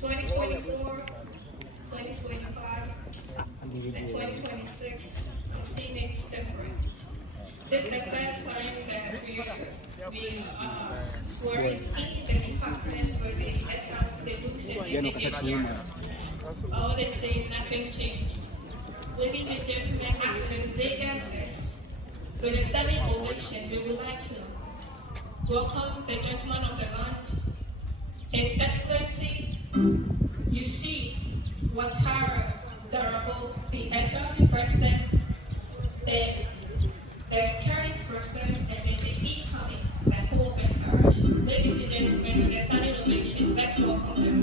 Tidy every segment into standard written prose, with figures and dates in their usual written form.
2024, 2025, and 2026, I'm seeing it's different. This is the first time that we swearing in the departments for the SRC, the books and the JCRC. All they say, nothing changed. Ladies and gentlemen, as big as this, with a standing ovation, we would like to welcome the gentleman of the land, His Excellency. You see Watara Darabo, the SRC president, the current person, and then the incoming, that whole encourage. Ladies and gentlemen, with a standing ovation, let's welcome them.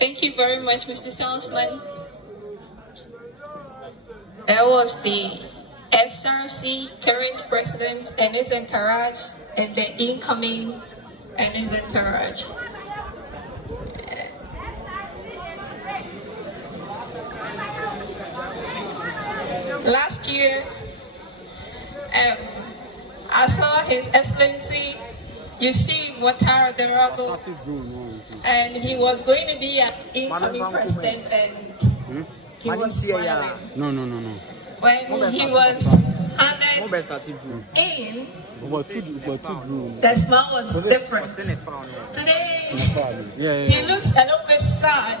Thank you very much, Mr. Salesman. That was the SRC current president and his entourage, and the incoming and his entourage. Last year, I saw His Excellency, you see Watara Darago, and he was going to be an incoming president, and he was smiling. No. When he was handed in, the smile was different. Today, he looks a little bit sad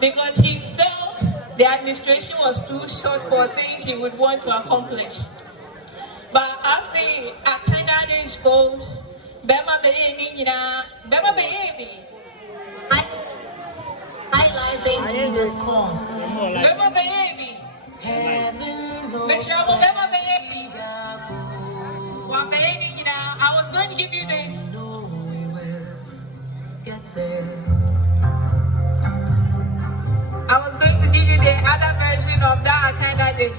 because he felt the administration was too short for things he would want to accomplish. But as the Akanda goes, Bema baby, highlighting.com. Bema baby, Bema baby. Well, baby, I was going to give you the. I was going to give you the other version of that kind of thing.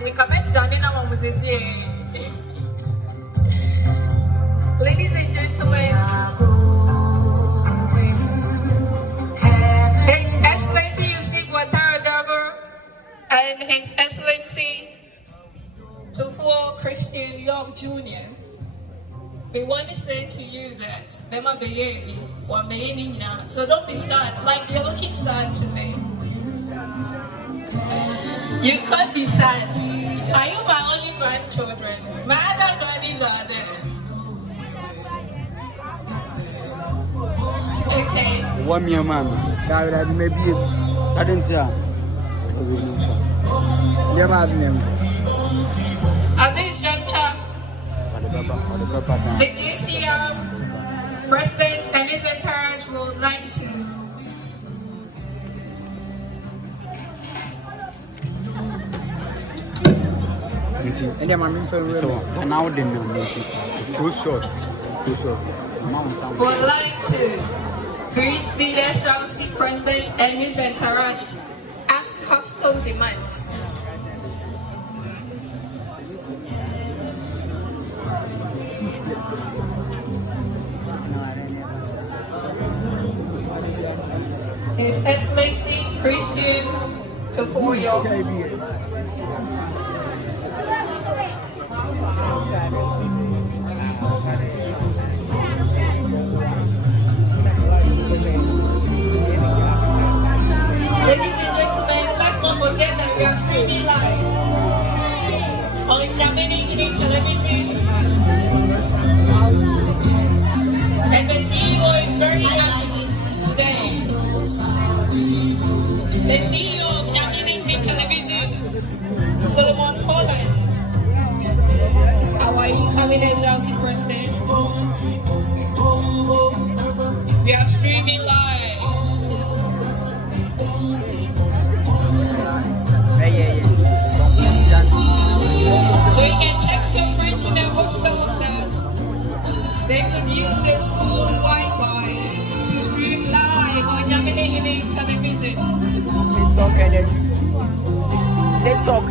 Ladies and gentlemen, His baby. So don't be sad. Like you're looking sad to me. You can't be sad. Are you my only grandchildren? My other grannies are there. Okay. One year man. Maybe I didn't say. At this juncture, the JCRC President and his entourage would like to and then I'm in for an hour dinner. Too short. would like to greet the SRC President and his entourage as custom demands. His Excellency Christian Tafoyo. Ladies and gentlemen, let's not forget that we are streaming live on Yamini television. And the CEO is very happy today. The CEO of Yamini television, Solomon Holland. How are you coming as SRC President? We are streaming live. So you can text your friends in the hostels that they could use their school Wi-Fi to stream live on Yamini television. TikTok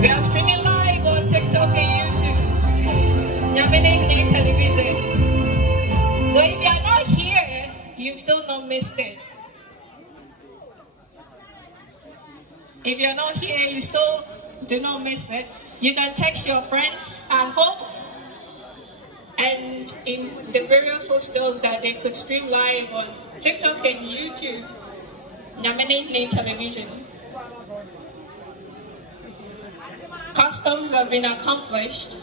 We are streaming live on TikTok and YouTube. Yamini television. So if you are not here, you've still not missed it. If you're not here, you still do not miss it. You can text your friends at home and in the various hostels that they could stream live on TikTok and YouTube. Yamini television. Customs have been accomplished.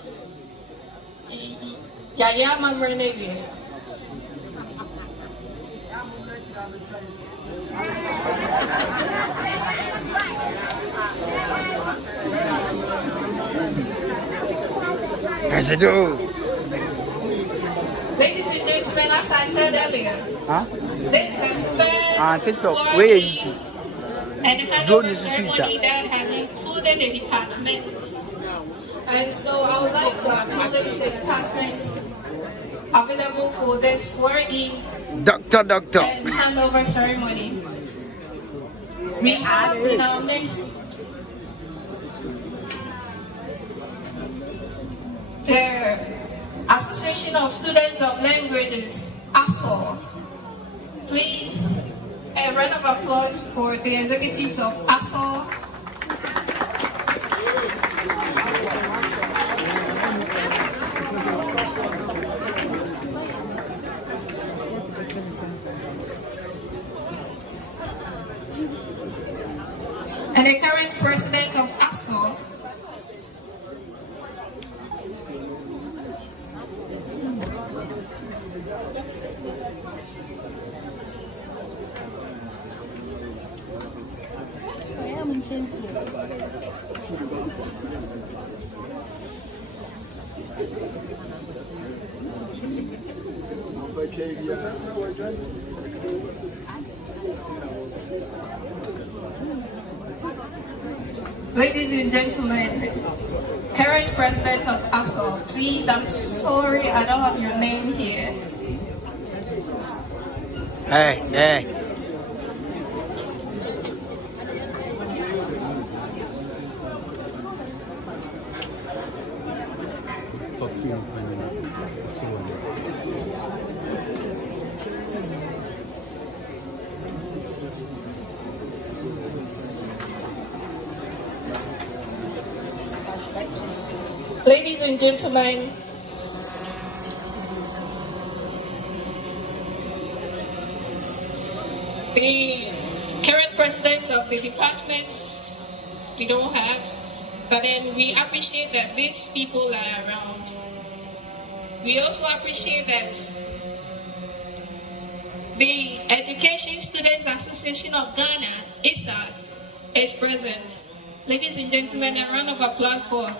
Yaya Mamrenevi. Ladies and gentlemen, as I said earlier, this is the first swearing and handover ceremony that has included the departments. And so I would like to acknowledge the departments available for this swearing Doctor. and handover ceremony. We have in our midst the Association of Students of Languages, ASO. Please, a round of applause for the executives of ASO. And the current president of ASO. Ladies and gentlemen, current president of ASO, please, I'm sorry I don't have your name here. Hey. Ladies and gentlemen, the current presidents of the departments we don't have, but then we appreciate that these people are around. We also appreciate that the Education Students Association of Ghana, ISAG, is present. Ladies and gentlemen, a round of applause for.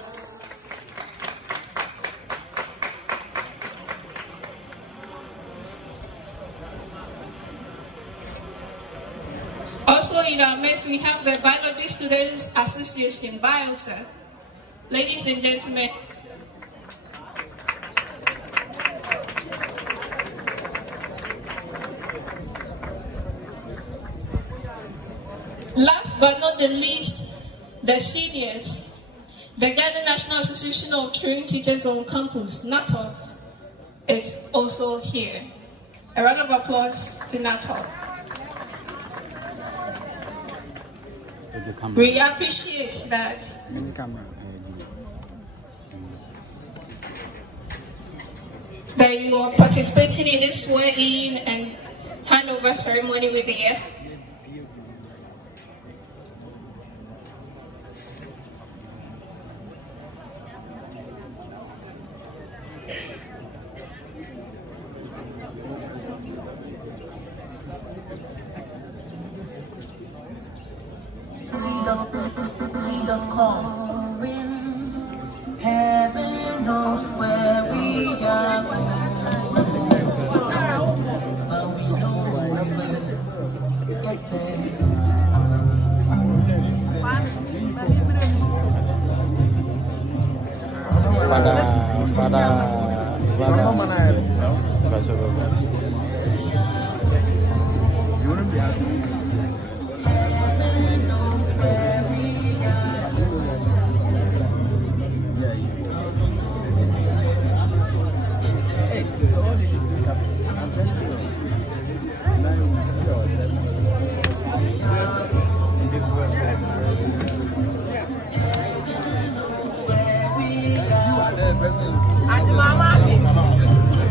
Also in our midst, we have the Biology Students Association, BIOSA. Ladies and gentlemen, last but not the least, the seniors, the Ghana National Association of Trained Teachers on Campus, NATO, is also here. A round of applause to NATO. We appreciate that. That you are participating in this swearing and handover ceremony with the S. G.com. Heaven knows where we are going,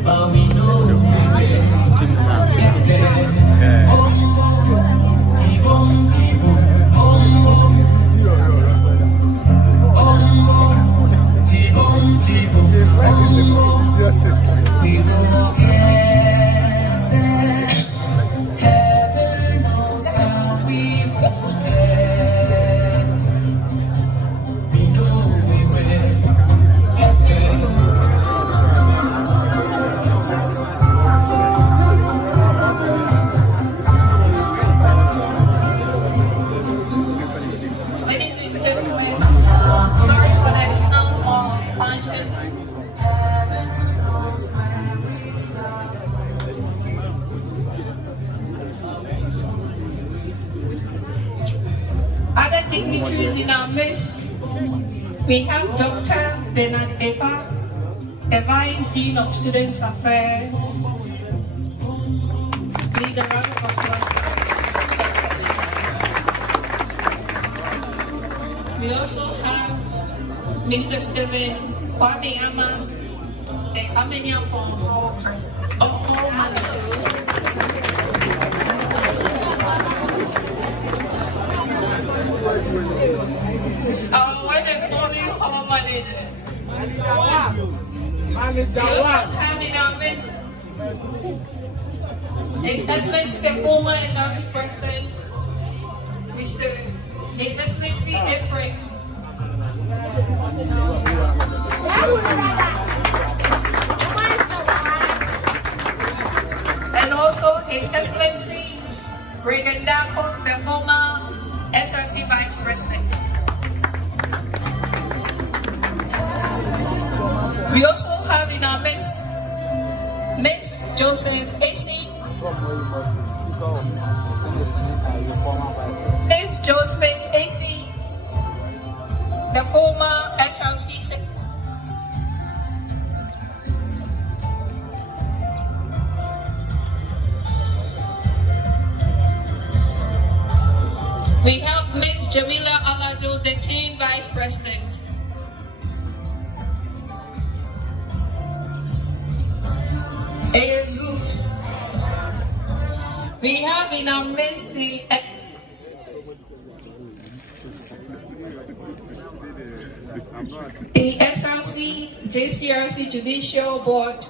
but we know we'll get there. But we know we'll get there. We will get there. Heaven knows how we will get. We know we will get there. Ladies and gentlemen, sorry for that sound of functions. Other dignitaries in our midst, we have Dr. Bernard Eva, the Vice Dean of Students Affairs. Please, a round of applause. We also have Mr. Stephen Kwame Ama, the Armenian Hall President, Hall Manager. When they call me Hall Manager. We also have in our midst His Excellency the former SRC President, His Excellency Ephraim. And also His Excellency Regan Dako, the former SRC Vice President. We also have in our midst Ms. Joseph AC. Ms. Joseph AC, the former SRC Secretary. We have Ms. Jamila Alajo, the team Vice President. We have in our midst the SRC, JCRC Judicial Board.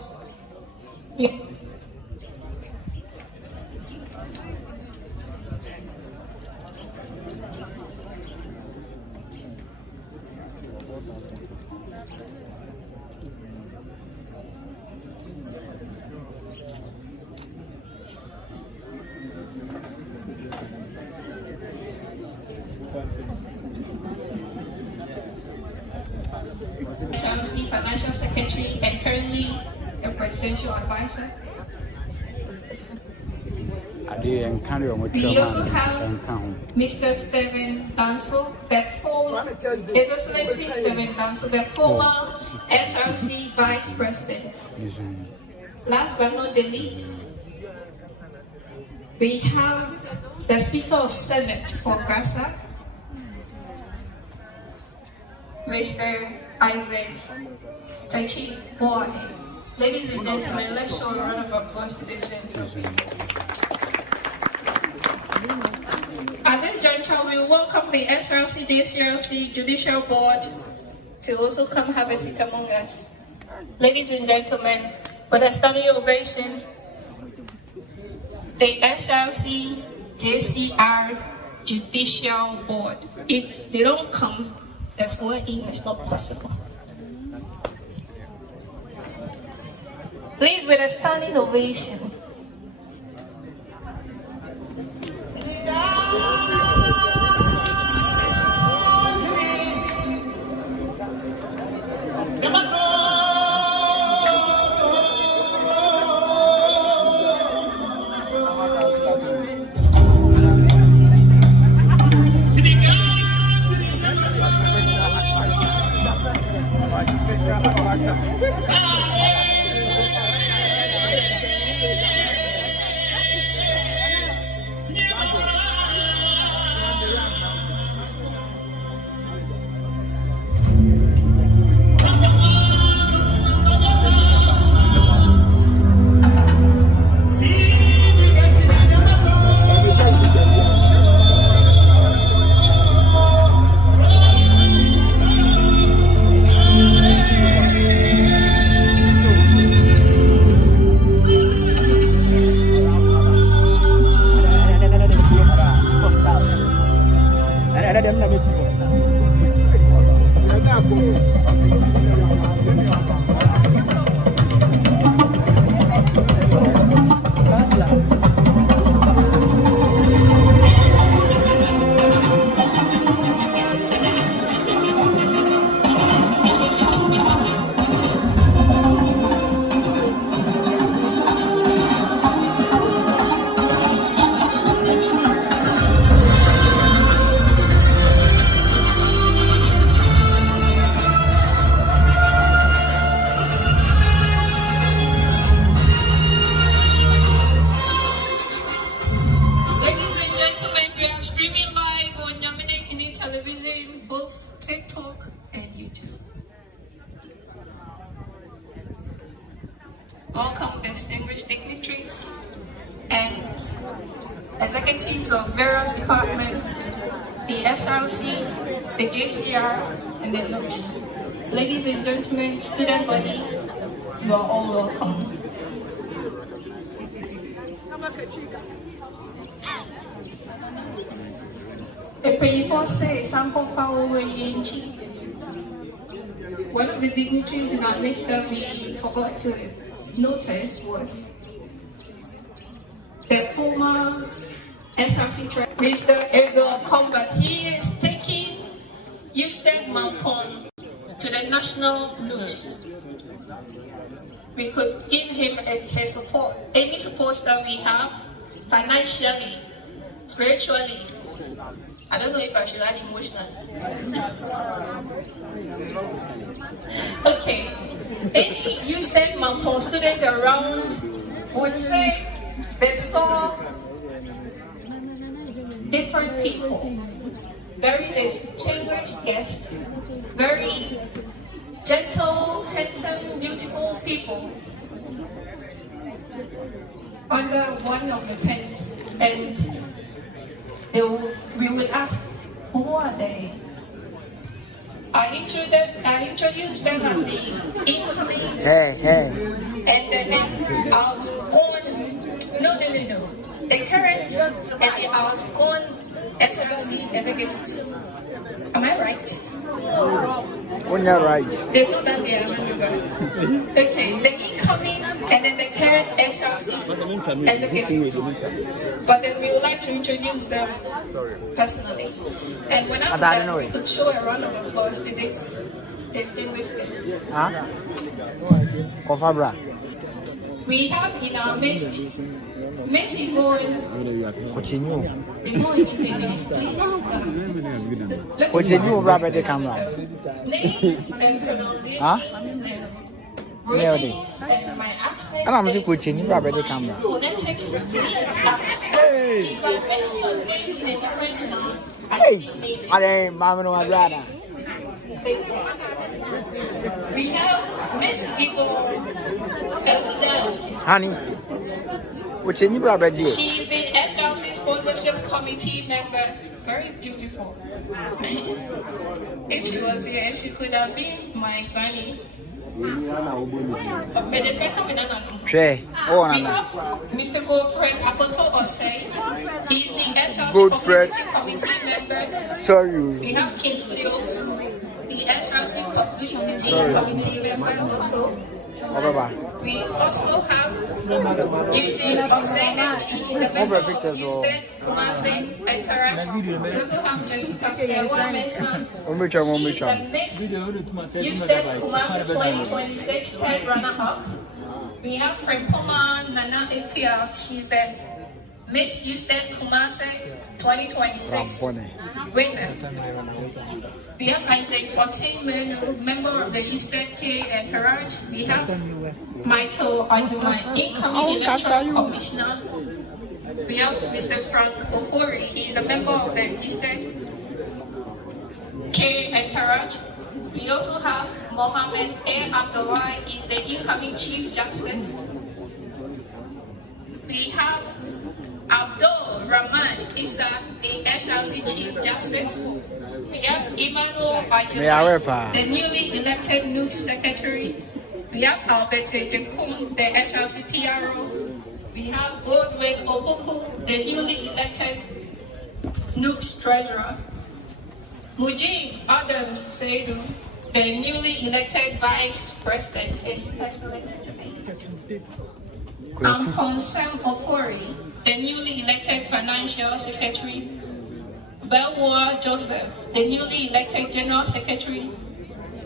SRC Financial Secretary and currently a Presidential Advisor. We also have Mr. Stephen Danso, His Excellency Stephen Danso, the former SRC Vice President. Last but not the least, we have the Speaker of Senate for Grassa, Mr. Isaac Tachi Boy. Ladies and gentlemen, let's show a round of applause to this gentleman. At this juncture, we welcome the SRC, JCRC Judicial Board to also come have a seat among us. Ladies and gentlemen, with a standing ovation, the SRC, JCR Judicial Board. If they don't come, the swearing is not possible. Please, with a standing ovation. Welcome distinguished dignitaries and executives of various departments, the SRC, the JCR, and the LNUGS. Ladies and gentlemen, student body, you are all welcome. One of the dignitaries in our midst that we forgot to notice was the former SRC treasurer, Mr. Ego Combat. He is taking Houston Mampong to the national LNUGS. We could give him his support, any support that we have, financially, spiritually. I don't know if I should add emotionally. Okay. Any Houston Mampong student around would say they saw different people, very distinguished guests, very gentle, handsome, beautiful people. under one of the tents, and we would ask, who are they? I introduced them as the incoming and the outgoing, no, the current and the outgoing SRC executives. Am I right? When you're right. They know that they are okay, the incoming and then the current SRC executives. But then we would like to introduce them personally. And when I'm done, we could show a round of applause to this distinguished guest. We have in our midst Miss Yvonne. Names and pronunciation routines and my accent phonetics please ask. If I mention your name in a different sound, I we have Miss Yvonne Honey. She is the SRC sponsorship committee member. Very beautiful. If she was here, she could have been my granny. We have Mr. Goldfred Akoto Osei. He's the SRC publicity committee member. We have Kingsley also, the SRC publicity committee member also. We also have Eugene Osei, he's a member of Houston, Kumasi, and Tarrant. We also have JCRC, she's a Miss Houston, Kumasi 2026 third runner-up. We have Frempoma Nana Ipia, she's the Miss Houston, Kumasi 2026 winner. We have Isaac Watin Menu, member of the Houston K and Tarrant. We have Michael Ajuma, incoming electoral commissioner. We have Mr. Frank Ofori, he is a member of the Houston K and Tarrant. We also have Mohammed A. Abdullah, he is the incoming Chief Justice. We have Abdul Rahman Issa, the SRC Chief Justice. We have Emmanuel Ajuma, the newly elected NUGS Secretary. We have Albert Jekum, the SRC PRO. We have Godwin Opoku, the newly elected NUGS Treasurer. Mujib Adams Seidu, the newly elected Vice President, is excellent today. Amponsem Ofori, the newly elected Financial Secretary. Belwa Joseph, the newly elected General Secretary.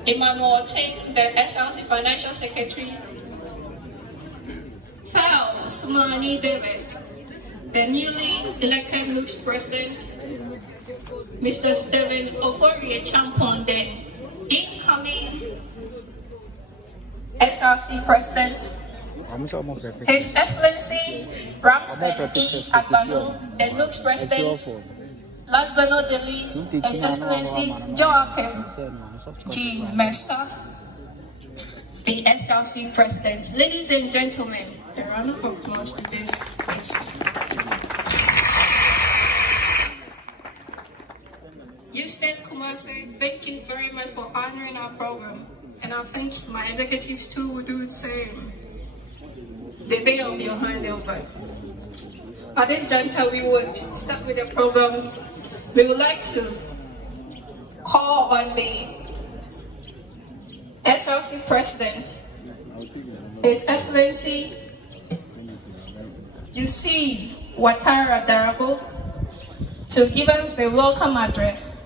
Emmanuel Ting, the SRC Financial Secretary. Fal Sumani David, the newly elected NUGS President. Mr. Stephen Ofori Champon, the incoming SRC President. His Excellency Ramsey E. Agbano, the NUGS President. Last but not the least, His Excellency Joachim G. Mesa, the SRC President. Ladies and gentlemen, a round of applause to this guest. Houston Kumasi, thank you very much for honoring our program, and I think my executives too will do the same. The day of your handover. At this juncture, we would start with the program. We would like to call on the SRC President, His Excellency Yusuf Watara Darabo, to give us the welcome address.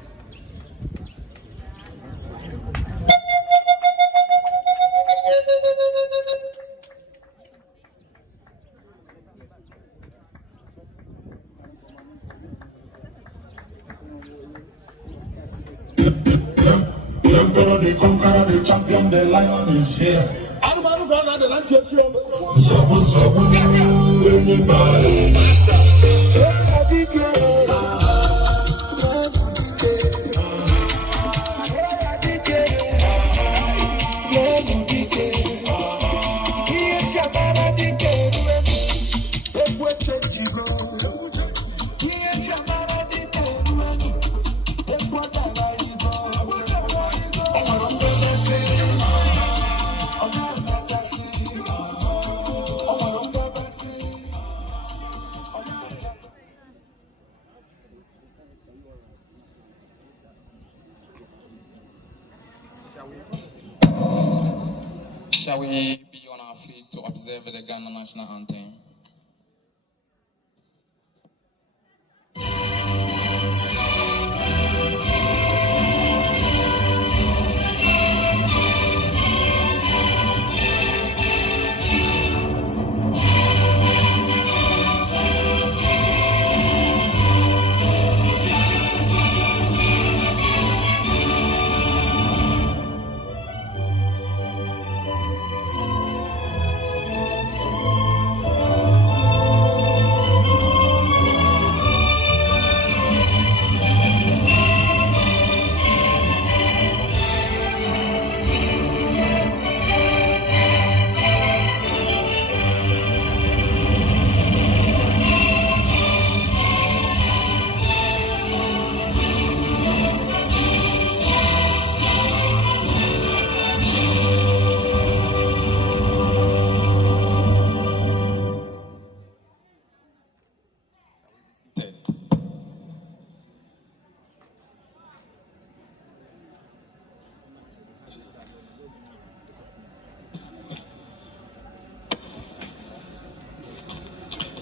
The conqueror, the champion, the lion is here. Shall we be on our feet to observe the Ghana national anthem?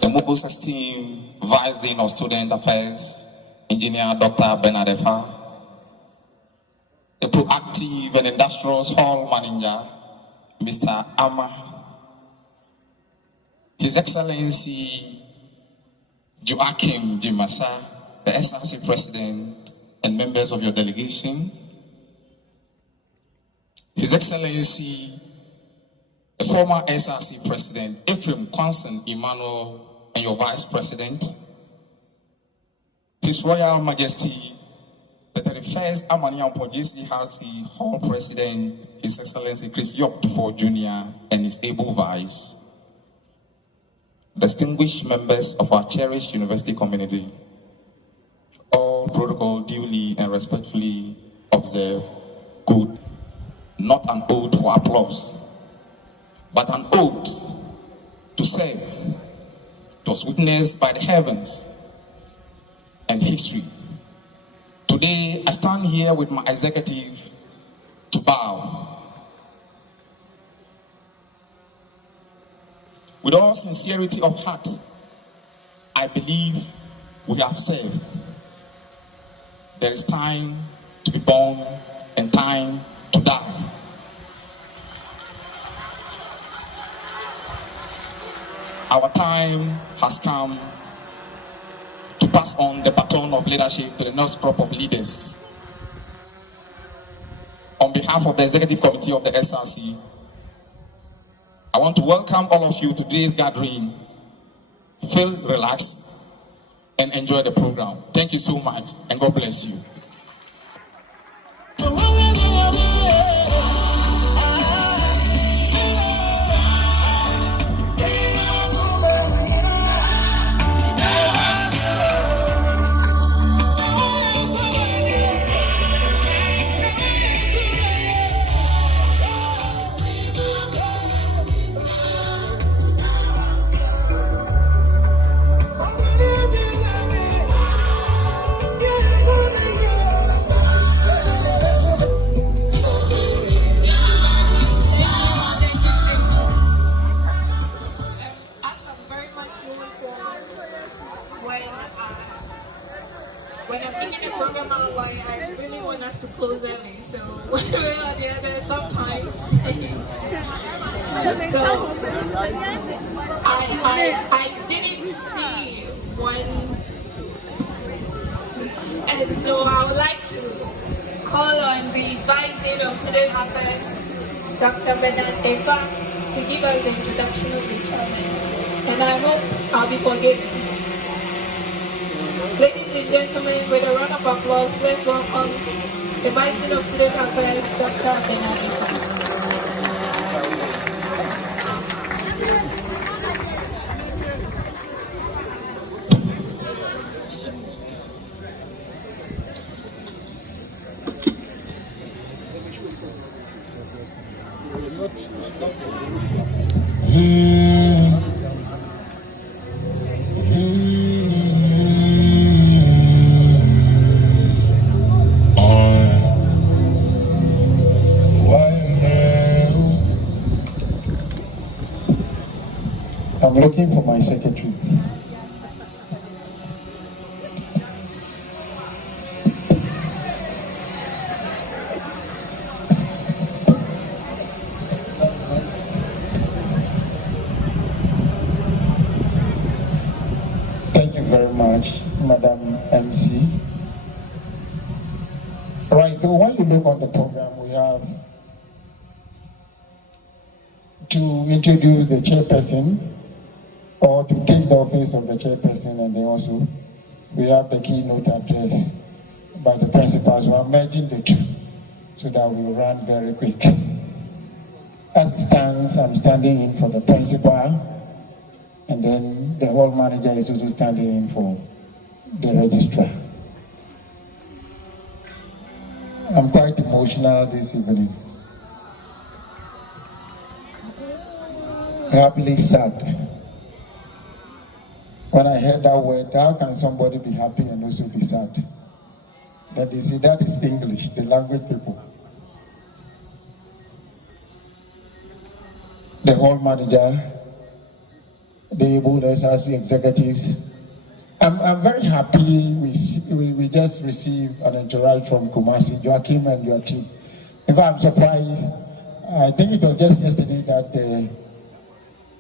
The most esteemed Vice Dean of Student Affairs, Engineer Dr. Benadefa, the proactive and industrious hall manager, Mr. Ama, His Excellency Joachim Jimasa, the SRC President and members of your delegation, His Excellency the former SRC President Ephraim Kwanson Emmanuel and your Vice President, His Royal Majesty the 31st Amaniampo JCRC Hall President, His Excellency Chris Yoktufor Jr. and his able Vice, distinguished members of our cherished university community, all protocol duly and respectfully observed. Good. Not an ode for applause, but an ode to serve. It was witnessed by the heavens and history. Today, I stand here with my executive to bow. With all sincerity of heart, I believe we have served. There is time to be born and time to die. Our time has come to pass on the baton of leadership to the next crop of leaders. On behalf of the Executive Committee of the SRC, I want to welcome all of you to today's gathering. Feel relaxed and enjoy the program. Thank you so much, and God bless you. When I'm giving the program outline, I really want us to close early. So one way or the other, sometimes. So I didn't see one, and so I would like to call on the Vice Dean of Student Affairs, Dr. Bernard Eva, to give us the introduction of the chairman. And I hope I'll be forgiven. Ladies and gentlemen, with a round of applause, let's welcome the Vice Dean of Student Affairs, Dr. Bernard Eva. I'm looking for my secretary. Thank you very much, Madam MC. Right, so when you look on the program, we have to introduce the chairperson or to take the office of the chairperson, and then also we have the keynote address by the principals. We are merging the two so that we will run very quick. As it stands, I'm standing in for the principal, and then the hall manager is also standing in for the registrar. I'm quite emotional this evening. Happily sad. When I heard that word, how can somebody be happy and also be sad? But they say that is English, the language people. The hall manager, the able SRC executives. I'm very happy we just received an interaction from Kumasi, Joachim and your team. In fact, I'm surprised. I think it was just yesterday that the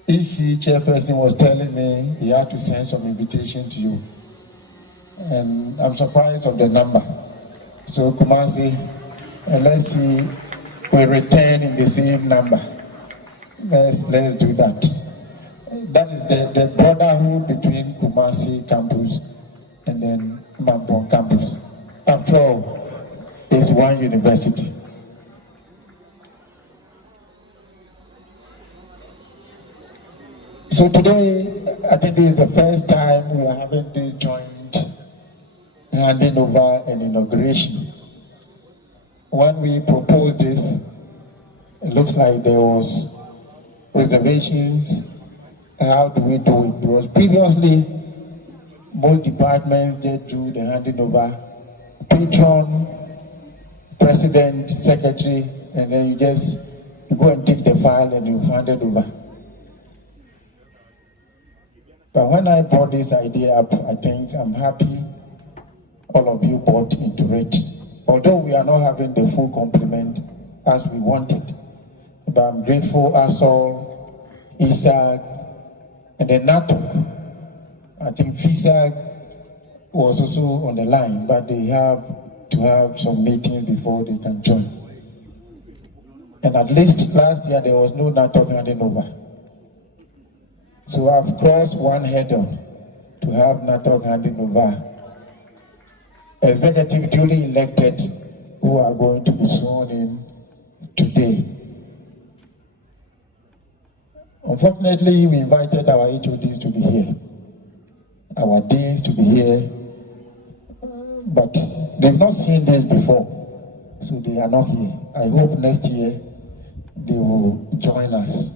EC chairperson was telling me he had to send some invitation to you. And I'm surprised of the number. So Kumasi, let's see, we return in the same number. Let's do that. That is the brotherhood between Kumasi campus and then Mampong campus. After all, it's one university. So today, I think this is the first time we are having this joint handing over an inauguration. When we proposed this, it looks like there was reservations. How do we do it? Because previously, most departments they do the handing over, patron, president, secretary, and then you go and take the file and you hand it over. But when I brought this idea up, I think I'm happy all of you bought into it. Although we are not having the full complement as we wanted. But I'm grateful ASOL, Isaac, and then NATOC. I think FISAC was also on the line, but they have to have some meetings before they can join. And at least last year there was no NATOC handing over. So I've crossed one hurdle to have NATOC handing over. Executive duly elected who are going to be sworn in today. Unfortunately, we invited our HODs to be here, our deans to be here, but they've not seen this before, so they are not here. I hope next year they will join us.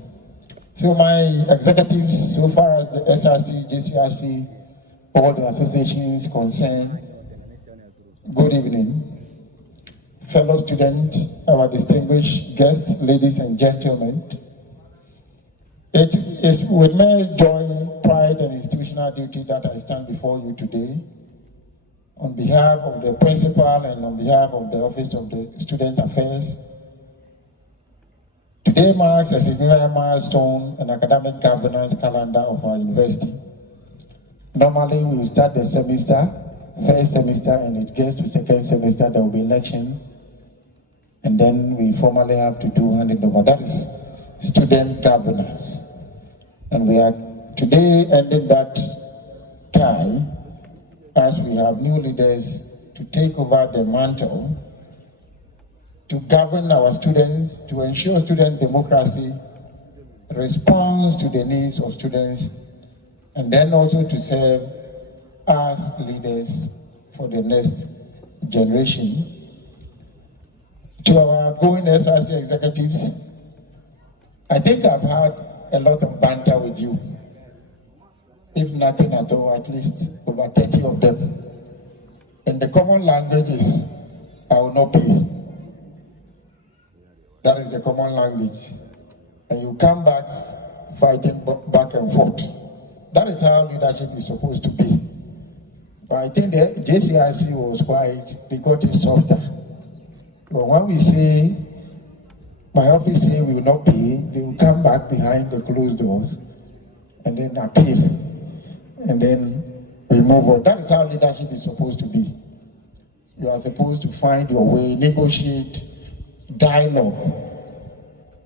So my executives, so far as the SRC, JCRC, all the associations concerned, good evening. Fellow students, our distinguished guests, ladies and gentlemen. It is with me joy, pride, and institutional duty that I stand before you today on behalf of the principal and on behalf of the Office of the Student Affairs. Today marks a significant milestone in academic governance calendar of our university. Normally, we will start the semester, first semester, and it gets to second semester, there will be election, and then we formally have to do handing over. That is student governance. And we are today ending that tie as we have new leaders to take over the mantle to govern our students, to ensure student democracy, response to the needs of students, and then also to serve as leaders for the next generation. To our going SRC executives, I think I've had a lot of banter with you. If nothing at all, at least over 30 of them. And the common language is, I will not pay. That is the common language. And you come back fighting back and forth. That is how leadership is supposed to be. But I think the JCRC was they got it softer. But when we say, my office say we will not pay, they will come back behind the closed doors and then appeal. And then we move on. That is how leadership is supposed to be. You are supposed to find your way, negotiate, dialogue.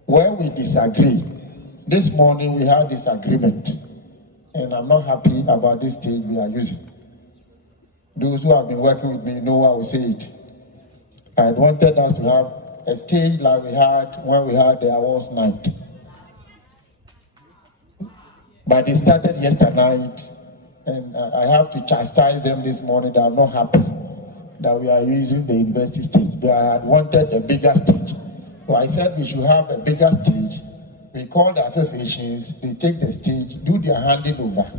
Where we disagree, this morning we had disagreement, and I'm not happy about this stage we are using. Those who have been working with me know I will say it. I wanted us to have a stage like we had when we had the awards night. But they started yesterday night, and I have to chastise them this morning that I'm not happy that we are using the university stage. But I had wanted a bigger stage. So I said we should have a bigger stage. We call the associations, they take the stage, do their handing over.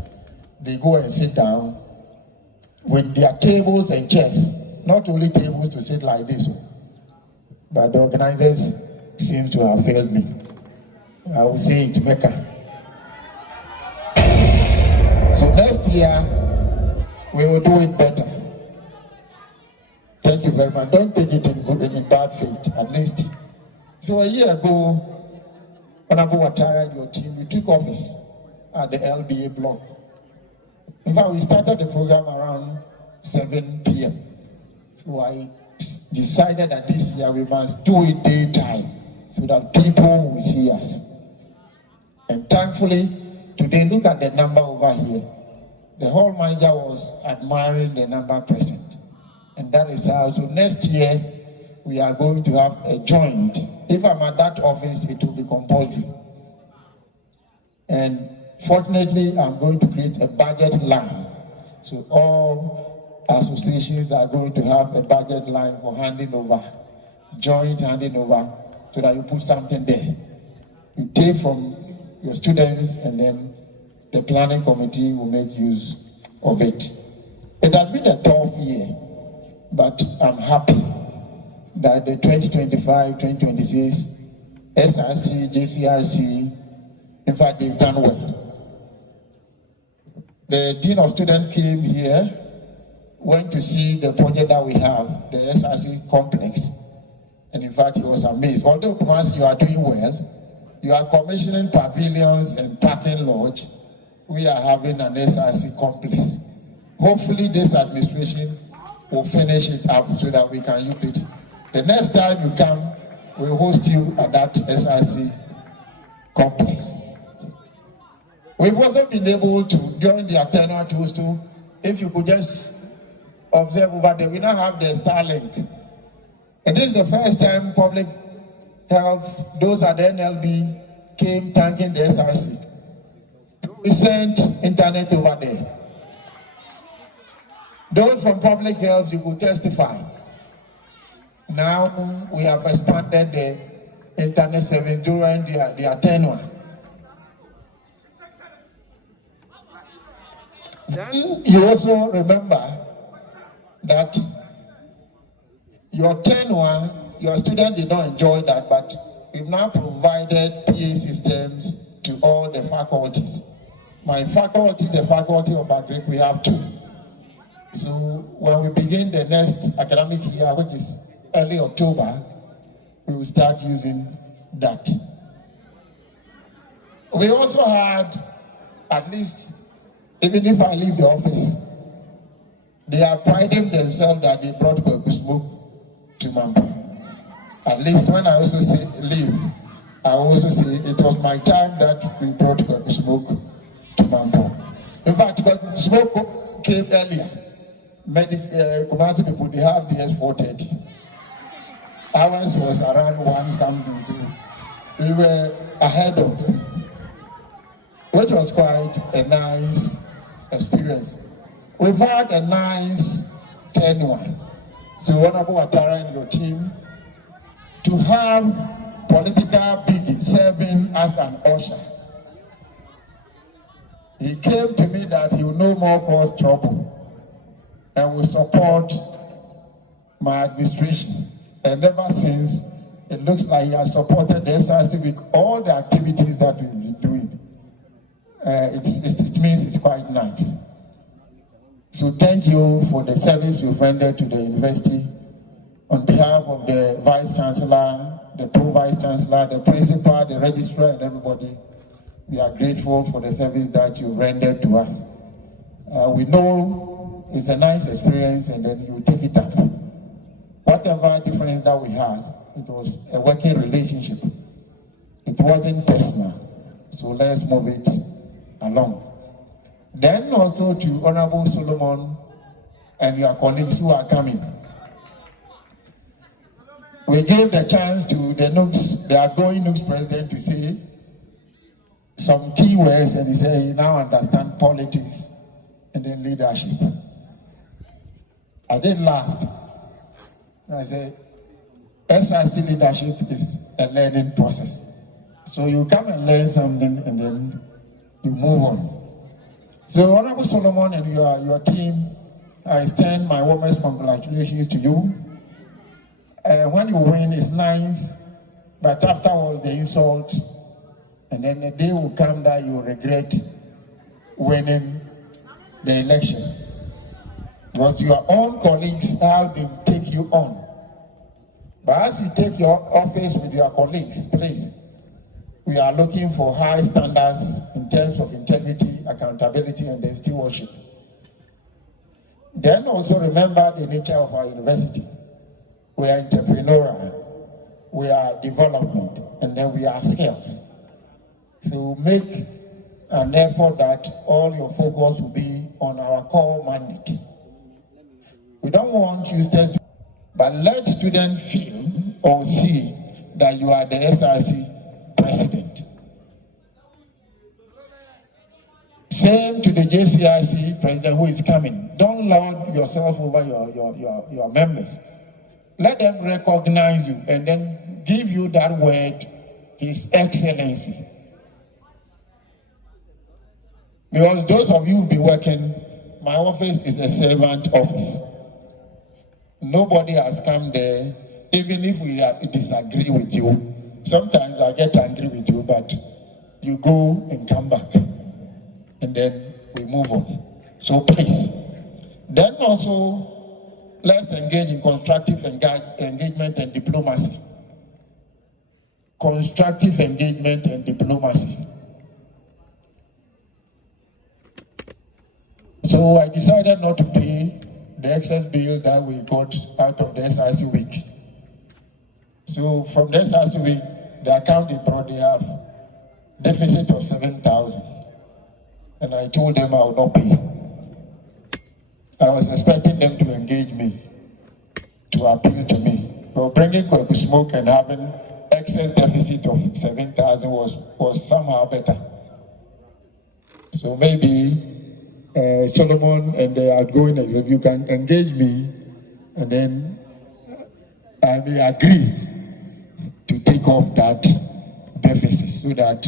They go and sit down with their tables and chairs. Not only tables to sit like this, but the organizers seem to have failed me. I will say it, Mecca. So next year, we will do it better. Thank you very much. Don't take it in good and in bad faith, at least. So a year ago, Honorable Ouattara and your team, we took office at the LBA block. In fact, we started the program around 7 p.m. So I decided that this year we must do it daytime so that people will see us. And thankfully, today, look at the number over here. The hall manager was admiring the number present. And that is how, so next year, we are going to have a joint. If I'm at that office, it will be compulsory. And fortunately, I'm going to create a budget line. So all associations are going to have a budget line for handing over, joint handing over, so that you put something there. You take from your students, and then the planning committee will make use of it. It has been a tough year, but I'm happy that the 2025-2026 SRC, JCRC, in fact, they've done well. The Dean of Students came here, went to see the project that we have, the SRC complex, and in fact, he was amazed. Although, Kumasi, you are doing well, you are commissioning pavilions and parking lodge, we are having an SRC complex. Hopefully, this administration will finish it up so that we can use it. The next time you come, we'll host you at that SRC complex. We've also been able to, during the tenure tools too, if you could just observe over there, we now have the Starlink. And this is the first time public health, those at the NLB came thanking the SRC. We sent internet over there. Those from public health, you could testify. Now we have expanded the internet service during their tenure. Then you also remember that your tenure, your student did not enjoy that, but we've now provided PA systems to all the faculties. My faculty, the faculty of Agric, we have 2. So when we begin the next academic year, which is early October, we will start using that. We also had, at least, even if I leave the office, they are priding themselves that they brought smoke to Mambo. At least when I also say leave, I also say it was my time that we brought smoke to Mambo. In fact, smoke came earlier. Many Kumasi people, they have the S430. Ours was around 1 something, so we were ahead of them, which was quite a nice experience. We've had a nice tenure. So Honorable Ouattara and your team, to have political biggie serving as an usher. He came to me that he will no more cause trouble and will support my administration. And ever since, it looks like he has supported the SRC with all the activities that we've been doing. it means it's quite nice. So thank you for the service you've rendered to the university. On behalf of the Vice Chancellor, the Pro-Vice Chancellor, the Principal, the Registrar, and everybody, we are grateful for the service that you rendered to us. We know it's a nice experience, and then you take it up. Whatever difference that we had, it was a working relationship. It wasn't personal. So let's move it along. Then also to Honorable Solomon and your colleagues who are coming. We gave the chance to the LNUGS, the outgoing LNUGS president, to say some key words, and he said he now understands politics and then leadership. I did laugh. I said, SRC leadership is a learning process. So you come and learn something and then you move on. So Honorable Solomon and your team, I extend my warmest congratulations to you. When you win, it's nice, but afterwards the insult, and then the day will come that you regret winning the election. But your own colleagues, how they take you on. But as you take your office with your colleagues, please, we are looking for high standards in terms of integrity, accountability, and then stewardship. Then also remember the nature of our university. We are entrepreneurial, we are development, and then we are skills. So make an effort that all your focus will be on our core mandate. We don't want you to, but let students feel or see that you are the SRC president. Same to the JCRC president who is coming. Don't lord yourself over your members. Let them recognize you and then give you that word, His Excellency. Because those of you who be working, my office is a servant office. Nobody has come there, even if we disagree with you. Sometimes I get angry with you, but you go and come back. And then we move on. So please. Then also, let's engage in constructive engagement and diplomacy. Constructive engagement and diplomacy. So I decided not to pay the excess bill that we got out of the SRC week. So from the SRC week, the account they brought, they have deficit of 7,000. And I told them I would not pay. I was expecting them to engage me, to appeal to me. So bringing Kwaku Smoke and having excess deficit of 7,000 was somehow better. So maybe Solomon and the outgoing executive, you can engage me, and then I may agree to take off that deficit so that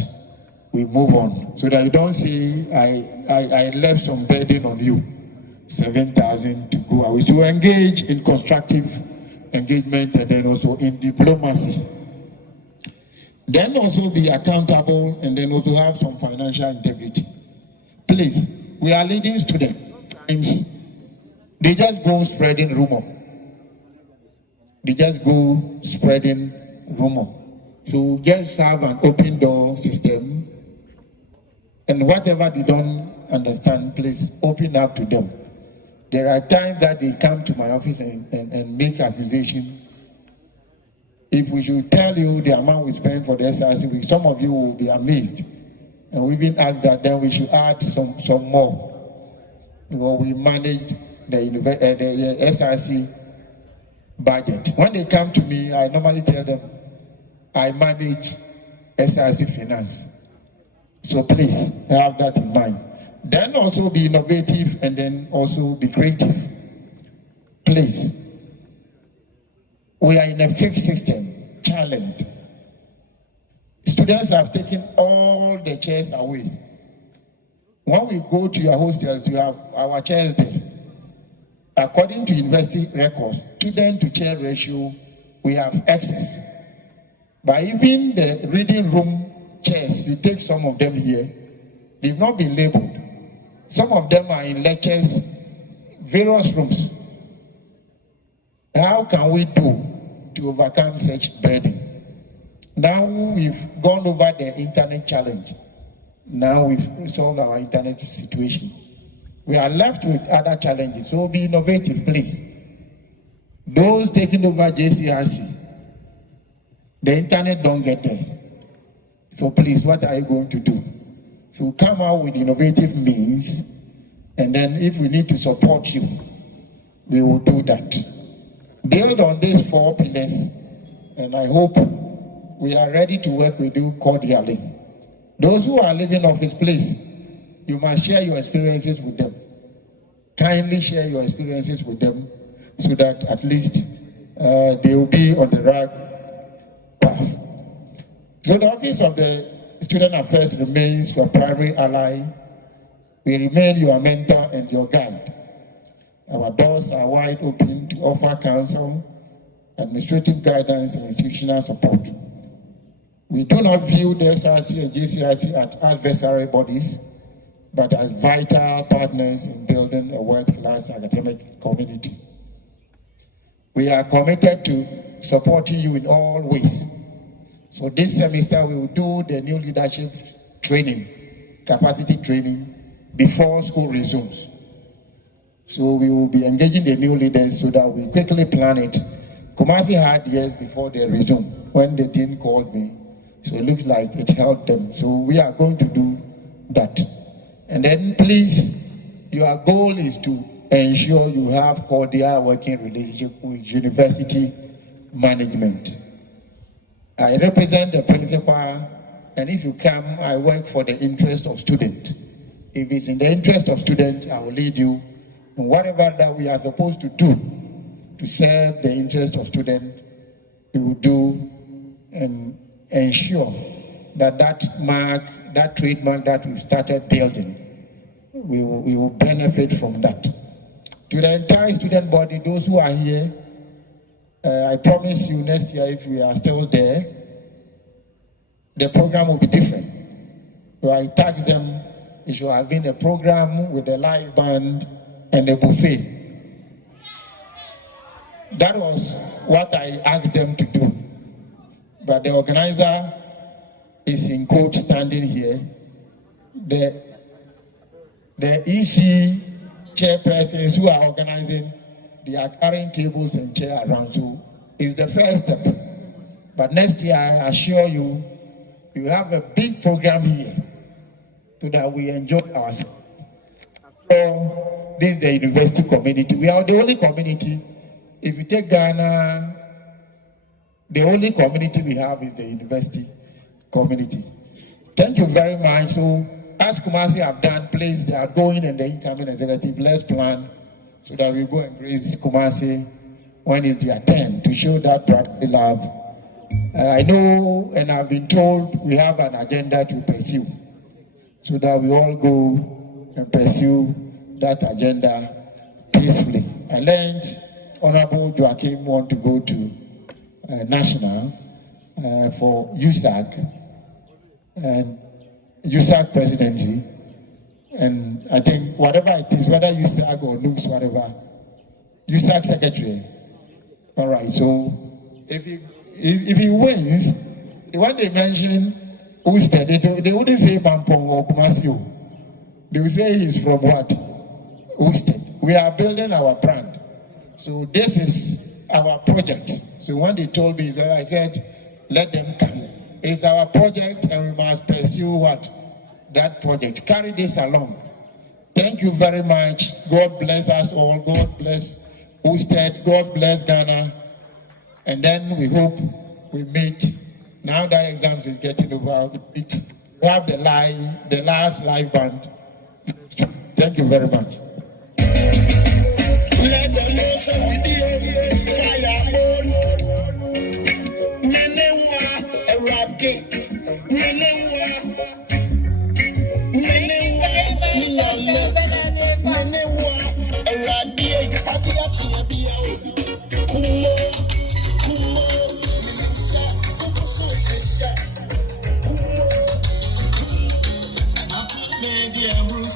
we move on. So that you don't say I left some burden on you. 7,000 to go away. So engage in constructive engagement and then also in diplomacy. Then also be accountable and then also have some financial integrity. Please, we are leading students. They just go spreading rumor. They just go spreading rumor. So just have an open door system, and whatever they don't understand, please open up to them. There are times that they come to my office and make accusations. If we should tell you the amount we spend for the SRC, some of you will be amazed. And we even asked that then we should add some more. Because we manage the SRC budget. When they come to me, I normally tell them, I manage SRC finance. So please have that in mind. Then also be innovative and then also be creative. Please. We are in a fixed system, challenged. Students have taken all the chairs away. When we go to your hostels, you have our chairs there. According to university records, student to chair ratio, we have excess. But even the reading room chairs, you take some of them here, They've not been labeled. Some of them are in lectures, various rooms. How can we do to overcome such burden? Now we've gone over the internet challenge. Now we've solved our internet situation. We are left with other challenges. So be innovative, please. Those taking over JCRC, the internet don't get there. So please, what are you going to do? So come out with innovative means, and then if we need to support you, we will do that. Build on these 4 pillars, and I hope we are ready to work with you cordially. Those who are living off this place, you must share your experiences with them. Kindly share your experiences with them so that at least they will be on the right path. So the Office of the Student Affairs remains your primary ally. We remain your mentor and your guide. Our doors are wide open to offer counsel, administrative guidance, and institutional support. We do not view the SRC and JCRC as adversary bodies, but as vital partners in building a world-class academic community. We are committed to supporting you in all ways. So this semester we will do the new leadership training, capacity training, before school resumes. So we will be engaging the new leaders so that we quickly plan it. Kumasi had years before they resume, when the dean called me. So it looks like it helped them. So we are going to do that. And then please, your goal is to ensure you have cordial working relationship with university management. I represent the principal, and if you come, I work for the interest of students. If it's in the interest of students, I will lead you in whatever that we are supposed to do to serve the interest of students. We will do and ensure that that trademark that we've started building, we will benefit from that. To the entire student body, those who are here, I promise you next year, if we are still there, the program will be different. So I tasked them, it should have been a program with a live band and a buffet. That was what I asked them to do. But the organizer is in court standing here. The EC chairpersons who are organizing, they are carrying tables and chairs around. So it's the first step. But next year, I assure you, you have a big program here so that we enjoy ourselves. So this is the university community. We are the only community. If you take Ghana, the only community we have is the university community. Thank you very much. So as Kumasi have done, please, the outgoing and the incoming executive, let's plan so that we go and grace Kumasi when it's their turn to show that brotherly love. I know and I've been told we have an agenda to pursue so that we all go and pursue that agenda peacefully. I learned Honorable Joachim want to go to national for USAC and USAC presidency, and I think whatever it is, whether USAC or LNUGS, whatever, USAC secretary. All right, so if he wins, when they mention Usted, they wouldn't say Mampong or Kumasio. They will say he's from what? Usted. We are building our brand. So this is our project. So when they told me, I said, let them come. It's our project and we must pursue what? That project. Carry this along. Thank you very much. God bless us all. God bless Usted. God bless Ghana. And then we hope we meet. Now that exams is getting over, we have the last live band. Thank you very much. Let the nation with you, fireborn. Menewa, erade. Menewa, niyame. Menewa, erade. Kumo. very much.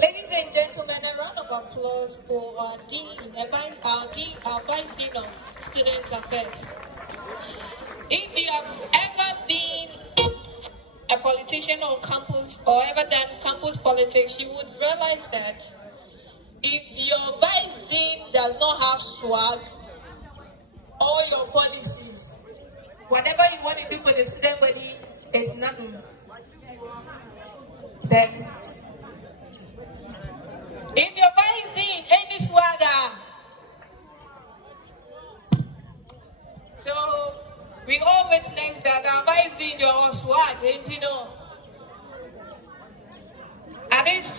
Ladies and gentlemen, a round of applause for our Vice Dean of Student Affairs. If you have ever been a politician on campus or ever done campus politics, you would realize that if your Vice Dean does not have swag, all your policies, whatever you want to do for the student body is nothing. Then, if your Vice Dean any swagger, so we all witness that our Vice Dean your swag, you know. And it's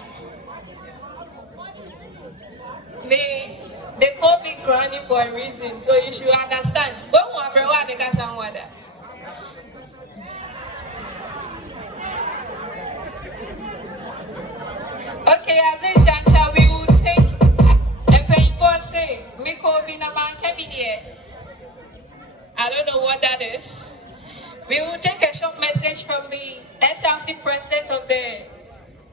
they call me granny for a reason, so you should understand. Okay, as a Jancha, we will take a paper say, Miko Binaman Cabinet. I don't know what that is. We will take a short message from the SRC president of the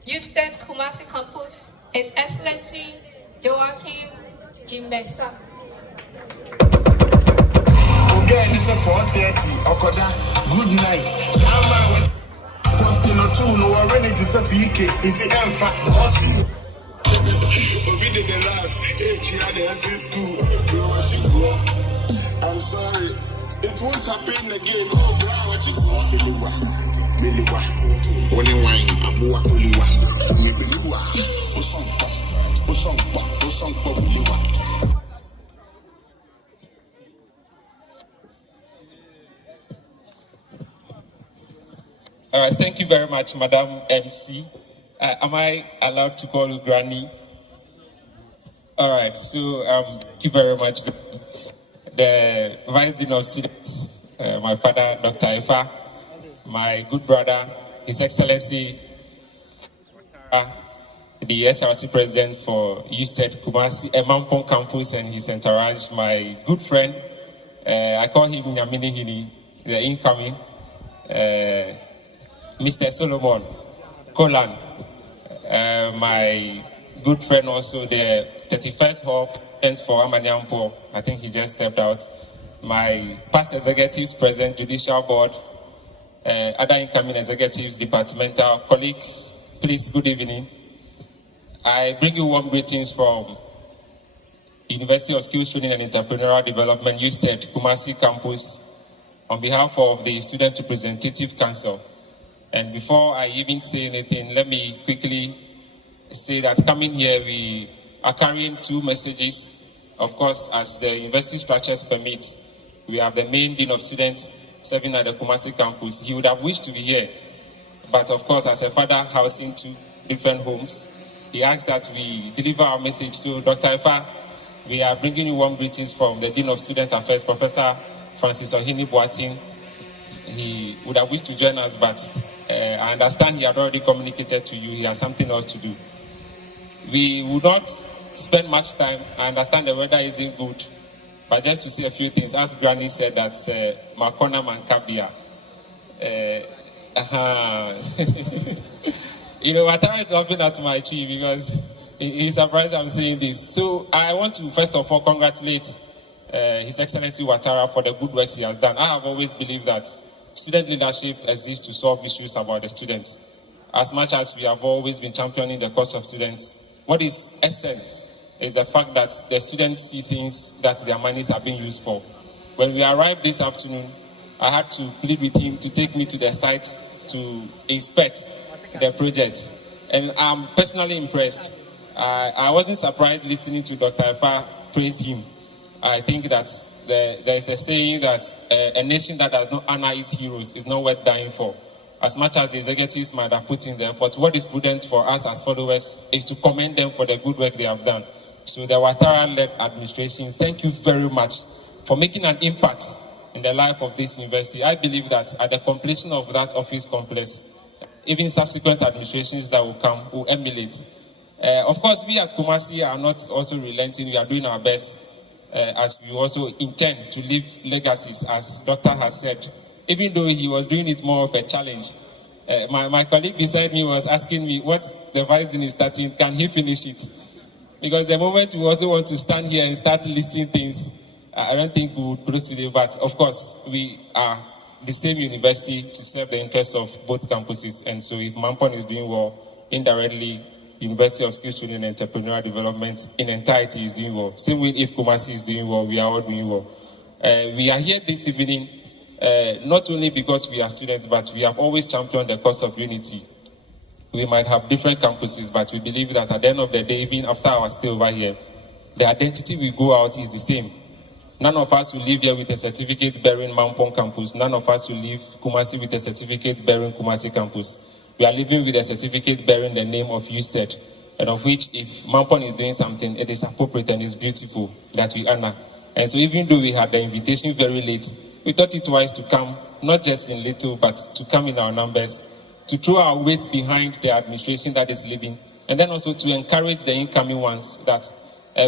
Houston Kumasi campus, His Excellency Joachim Jimbesa. Again, it's a 4:30. Okoda, good night. Posting on 2, no, already it's a PK. It's the Alpha bossy. We did the last 8 years in school. I'm sorry, it won't happen again. Oh, bro, what you Siliwa, Miliwa, Only wine, Abua, Oliwa, Nibiluwa, Osompa, Oliwa. All right, thank you very much, Madam MC. Am I allowed to call you Granny? All right, so thank you very much. The Vice Dean of Students, my father, Dr. Ifa, my good brother, His Excellency, the SRC President for Houston Kumasi, Mampong Campus and his entourage, my good friend, I call him Nyamini Hini, the incoming, Mr. Solomon Kolan, my good friend also, the 31st Hall for Amanyampo, I think he just stepped out. My past executives present, Judicial Board, other incoming executives, departmental colleagues, please, good evening. I bring you warm greetings from University of Skills Training and Entrepreneurial Development, USTED, Kumasi campus, on behalf of the Student Representative Council. And before I even say anything, let me quickly say that coming here, we are carrying 2 messages. Of course, as the university structures permit, we have the main Dean of Students serving at the Kumasi campus. He would have wished to be here, but of course, as a father housing 2 different homes, he asked that we deliver our message. So, Dr. Ifa, we are bringing you warm greetings from the Dean of Student Affairs, Professor Francis Ohini Boating. He would have wished to join us, but I understand he had already communicated to you. He has something else to do. We would not spend much time. I understand the weather isn't good, but just to say a few things, as Granny said, that Makona Mankabia. You know, Watara is laughing at my chief because he's surprised I'm saying this. So I want to first of all congratulate His Excellency Watara for the good work he has done. I have always believed that student leadership exists to solve issues about the students. As much as we have always been championing the cause of students, what is essence is the fact that the students see things that their monies are being used for. When we arrived this afternoon, I had to plead with him to take me to the site to inspect the project. And I'm personally impressed. I wasn't surprised listening to Dr. Ifa praise him. I think that there is a saying that a nation that does not honor its heroes is not worth dying for. As much as the executives might have put in the effort, what is prudent for us as followers is to commend them for the good work they have done. So the Ouattara-led administration, thank you very much for making an impact in the life of this university. I believe that at the completion of that office complex, even subsequent administrations that will come will emulate. Of course, we at Kumasi are not also relenting. We are doing our best as we also intend to leave legacies, as Doctor has said, even though he was doing it more of a challenge. My colleague beside me was asking me what the Vice Dean is starting, can he finish it? Because the moment we also want to stand here and start listing things, I don't think we would close today, but of course, we are the same university to serve the interests of both campuses. And so if Mampon is doing well, indirectly, University of Skills Training and Entrepreneurial Development in entirety is doing well. Same way if Kumasi is doing well, we are all doing well. We are here this evening, not only because we are students, but we have always championed the cause of unity. We might have different campuses, but we believe that at the end of the day, even after our stay over here, the identity we go out is the same. None of us will live here with a certificate bearing Mampong campus. None of us will leave Kumasi with a certificate bearing Kumasi campus. We are living with a certificate bearing the name of USTED, and of which, if Mampong is doing something, it is appropriate and it's beautiful that we honor. And so even though we had the invitation very late, we thought it wise to come, not just in little, but to come in our numbers, to throw our weight behind the administration that is leaving, and then also to encourage the incoming ones that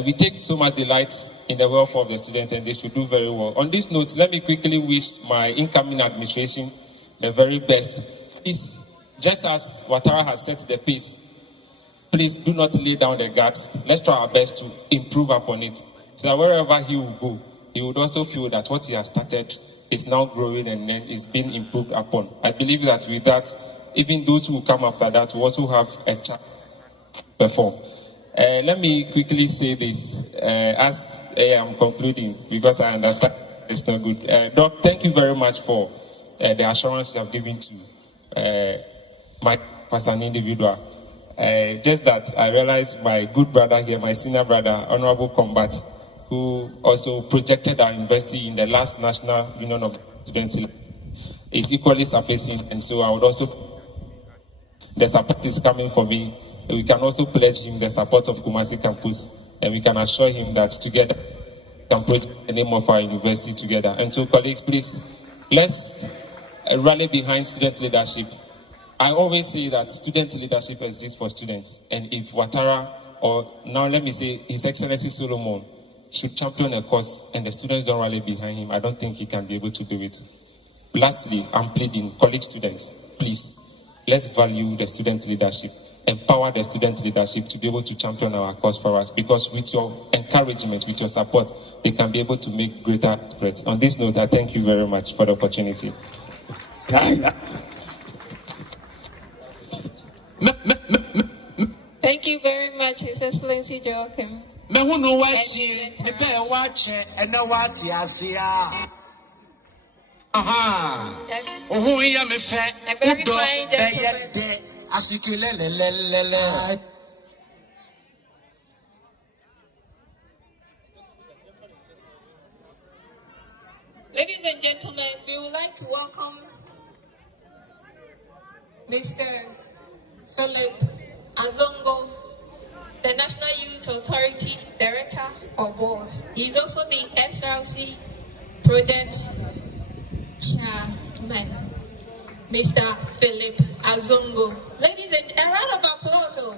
we take so much delight in the welfare of the students, and they should do very well. On this note, let me quickly wish my incoming administration the very best. Please, just as Ouattara has set the pace, please do not lay down the guards. Let's try our best to improve upon it, so that wherever he will go, he would also feel that what he has started is now growing and then is being improved upon. I believe that with that, even those who come after that will also have a chance to perform. Let me quickly say this as I am concluding, because I understand it's not good. Doc, thank you very much for the assurance you have given to my as an individual. Just that I realized my good brother here, my senior brother, Honorable Combat, who also projected our university in the last National Union of Students, is equally surfacing, and so I would also, the support is coming for me. We can also pledge him the support of Kumasi campus, and we can assure him that together we can project the name of our university together. And so, colleagues, please, let's rally behind student leadership. I always say that student leadership exists for students, and if Ouattara, or now let me say His Excellency Solomon, should champion a cause and the students don't rally behind him, I don't think he can be able to do it. Lastly, I'm pleading, college students, please, let's value the student leadership. Empower the student leadership to be able to champion our cause for us, because with your encouragement, with your support, they can be able to make greater spreads. On this note, I thank you very much for the opportunity. Thank you very much, His Excellency Joachim. Me who know why she me pay watch and now what ya aha oh ya me fe A very fine gentleman. asikilelelelele. Ladies and gentlemen, we would like to welcome Mr. Philip Azongo, the National Youth Authority Director of WARS. He is also the SRC Project Chairman, Mr. Philip Azongo. Ladies and gentlemen, a round of applause.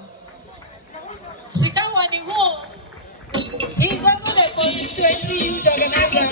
Sikawani Mo. He is also the constituency youth organizer.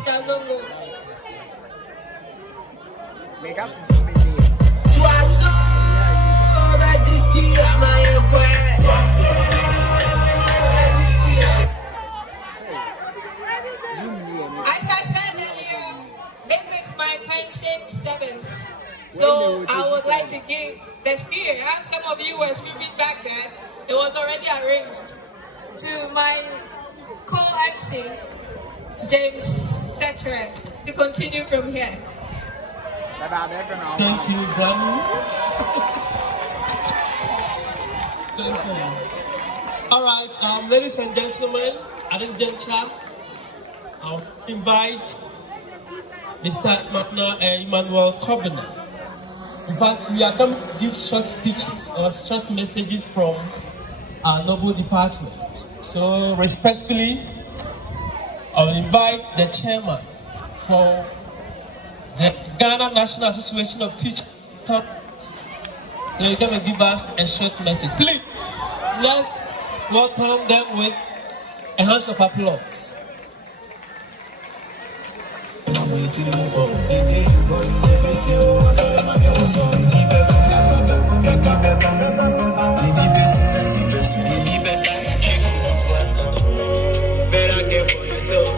Mr. Zongo. As I said earlier, this is my pension service. So I would like to give the steer, as some of you were screaming back there, it was already arranged, to my co-MC, James Swearng, to continue from here. Thank you, Grammy. Thank you. All right, ladies and gentlemen, at this juncture, I'll invite Mr. Emmanuel Covenant. In fact, we are coming to give short speeches or short messages from our noble department. So, respectfully, I will invite the chairman for the Ghana National Association of Teachers. They're going to give us a short message. Please, let's welcome them with a hand of applause.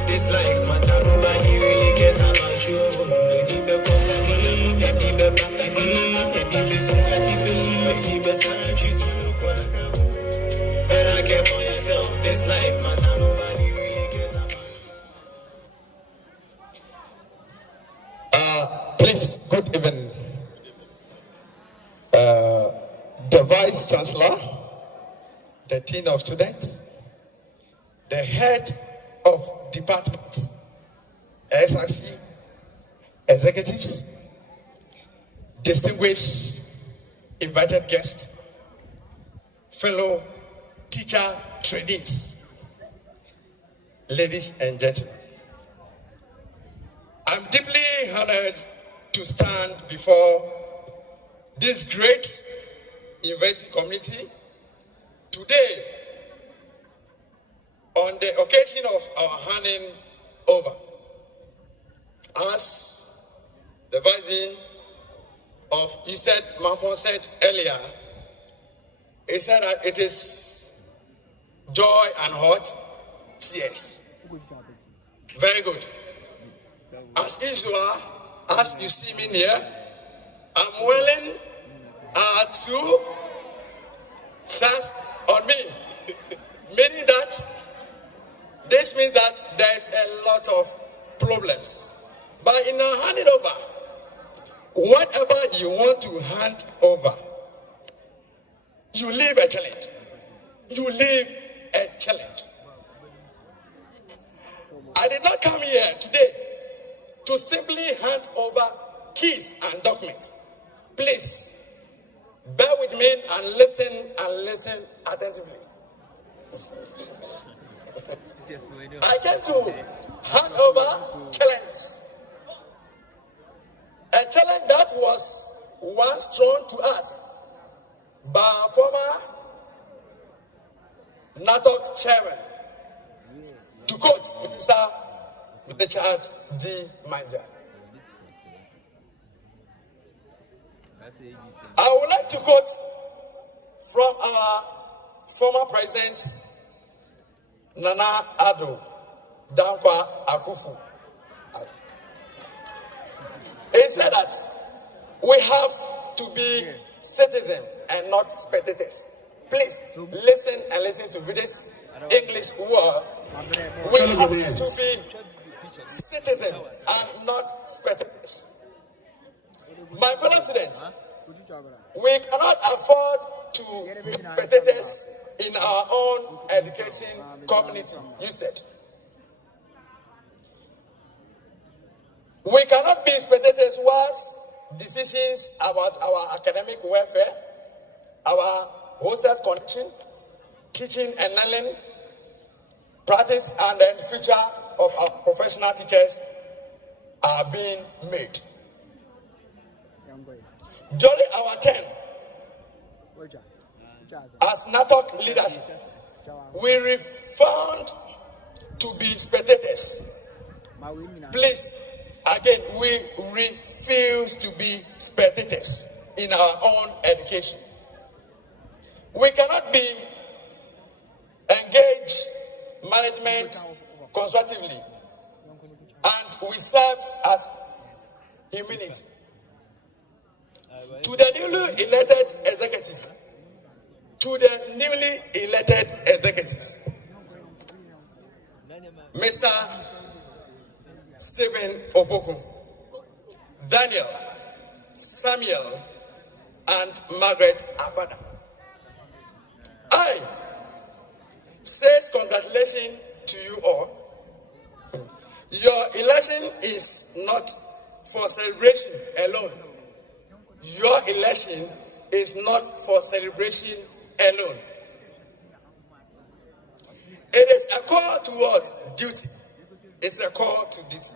This life, man, nobody really cares about you. Better care for yourself. This life, man, nobody really cares about you. Please, good evening. The Vice Chancellor, the Dean of Students, the Head of Department, SRC, executives, distinguished invited guests, fellow teacher trainees, ladies and gentlemen. I'm deeply honored to stand before this great university community today on the occasion of our handing over. As the Vice of Eastern Mampon said earlier, he said that it is joy and hot tears. Very good. As usual, as you see me here, I'm willing to chance on me, meaning that this means that there is a lot of problems. But in our handing over, whatever you want to hand over, you leave a challenge. You leave a challenge. I did not come here today to simply hand over keys and documents. Please, bear with me and listen attentively. I came to hand over challenge. A challenge that was once thrown to us by our former NATOC chairman, to quote Mr. Richard D. Manja. I would like to quote from our former president, Nana Addo Dankwa Akufo. He said that we have to be citizens and not spectators. Please listen and listen to this English word. We have to be citizens and not spectators. My fellow students, we cannot afford to be spectators in our own education community instead. We cannot be spectators whilst decisions about our academic welfare, our hostels condition, teaching and learning, practice and the future of our professional teachers are being made. During our term as NATOC leadership, we refused to be spectators Please, again, we refuse to be spectators in our own education. We cannot be engaged management constructively and we serve as immunity. To the newly elected executive, to the newly elected executives, Mr. Stephen Opoku, Daniel, Samuel, and Margaret Abada. I say congratulations to you all. Your election is not for celebration alone. Your election is not for celebration alone. It is a call toward duty. It's a call to duty.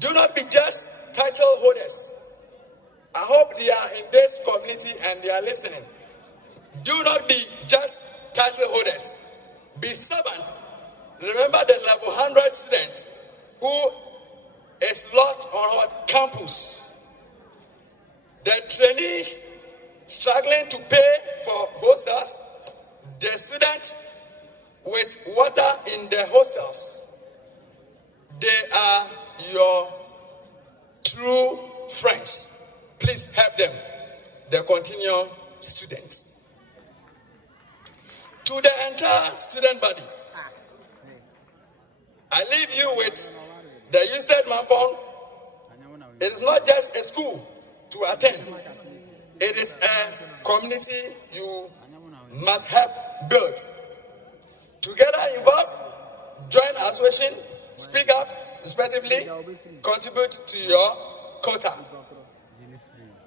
Do not be just title holders. I hope they are in this community and they are listening. Do not be just title holders. Be servants. Remember the level 100 student who is lost on what campus. The trainees struggling to pay for hostels. The students with water in the hostels. They are your true friends. Please help them, the continuing students. To the entire student body, I leave you with the Usted Mampong. It is not just a school to attend. It is a community you must help build. Together involve, join association, speak up, respectively, contribute to your quota.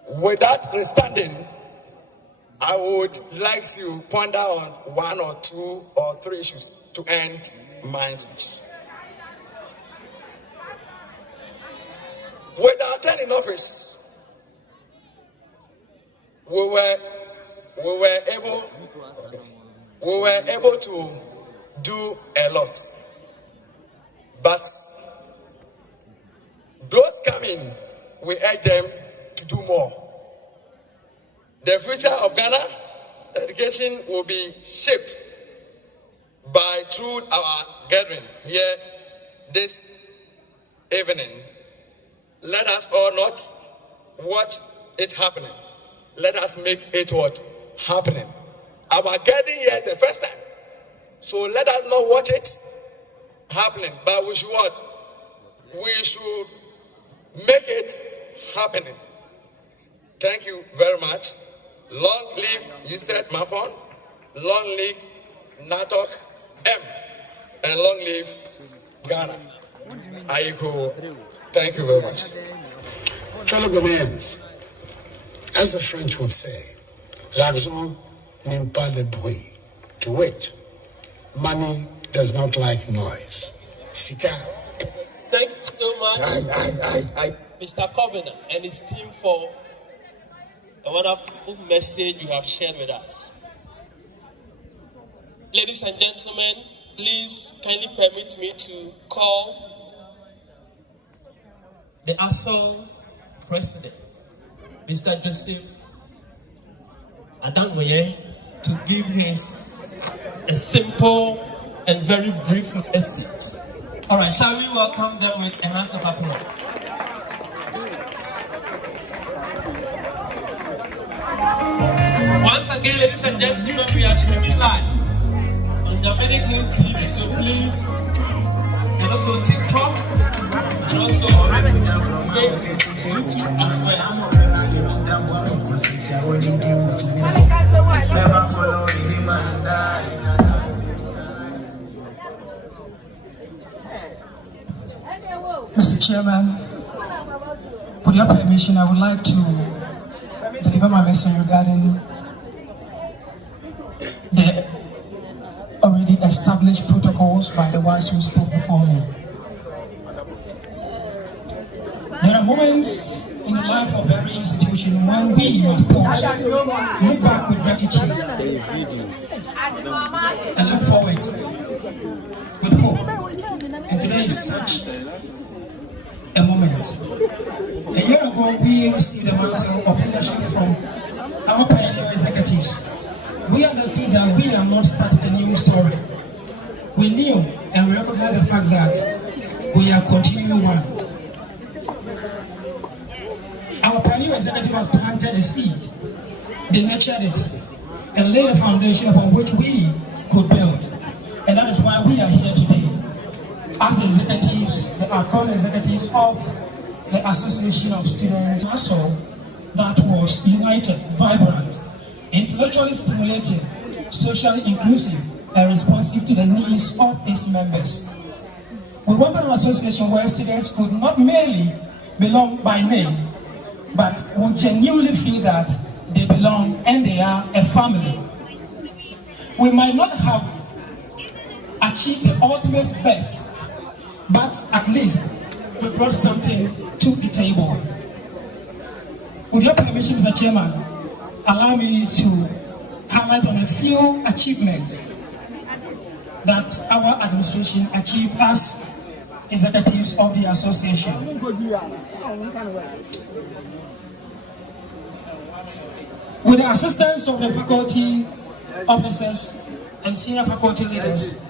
With that understanding, I would like to ponder on 1 or 2 or 3 issues to end my speech. With our term in office, we were able to do a lot. But those coming, we urge them to do more. The future of Ghana education will be shaped through our gathering here this evening. Let us all not watch it happening. Let us make it what happening. Our gathering here is the first time. So let us not watch it happening, but we should what? We should make it happening. Thank you very much. Long live Usted Mampong, long live Natok M, and long live Ghana. Aiko. Thank you very much. Fellow Ghanaians, as the French would say, l'argent n'aime pas le bruit. To wit, money does not like noise. Sika. Thank you so much, Mr. Covenant and his team for a wonderful message you have shared with us. Ladies and gentlemen, please kindly permit me to call the ASOL President, Mr. Joseph Adangoye, to give a simple and very brief message. All right, shall we welcome them with a hand of applause? Once again, ladies and gentlemen, we are streaming live on Dominic Green TV, so please, and also TikTok, and also YouTube as well. Mr. Chairman, with your permission, I would like to deliver my message regarding the already established protocols by the ones who spoke before me. There are moments in the life of every institution when we, of course, look back with gratitude and look forward with hope. And today is such a moment. A year ago, we received a mantle of leadership from our pioneer executives. We understood that we are not starting a new story. We knew and we recognized the fact that we are continuing one. Our pioneer executive have planted a seed, they nurtured it, and laid a foundation upon which we could build. And that is why we are here today, as the executives, the current executives of the Association of Students, also that was united, vibrant, intellectually stimulating, socially inclusive, and responsive to the needs of its members. We wanted an association where students could not merely belong by name, but would genuinely feel that they belong and they are a family. We might not have achieved the ultimate best, but at least we brought something to the table. With your permission, Mr. Chairman, allow me to highlight on a few achievements that our administration achieved as executives of the association. With the assistance of the faculty officers and senior faculty leaders,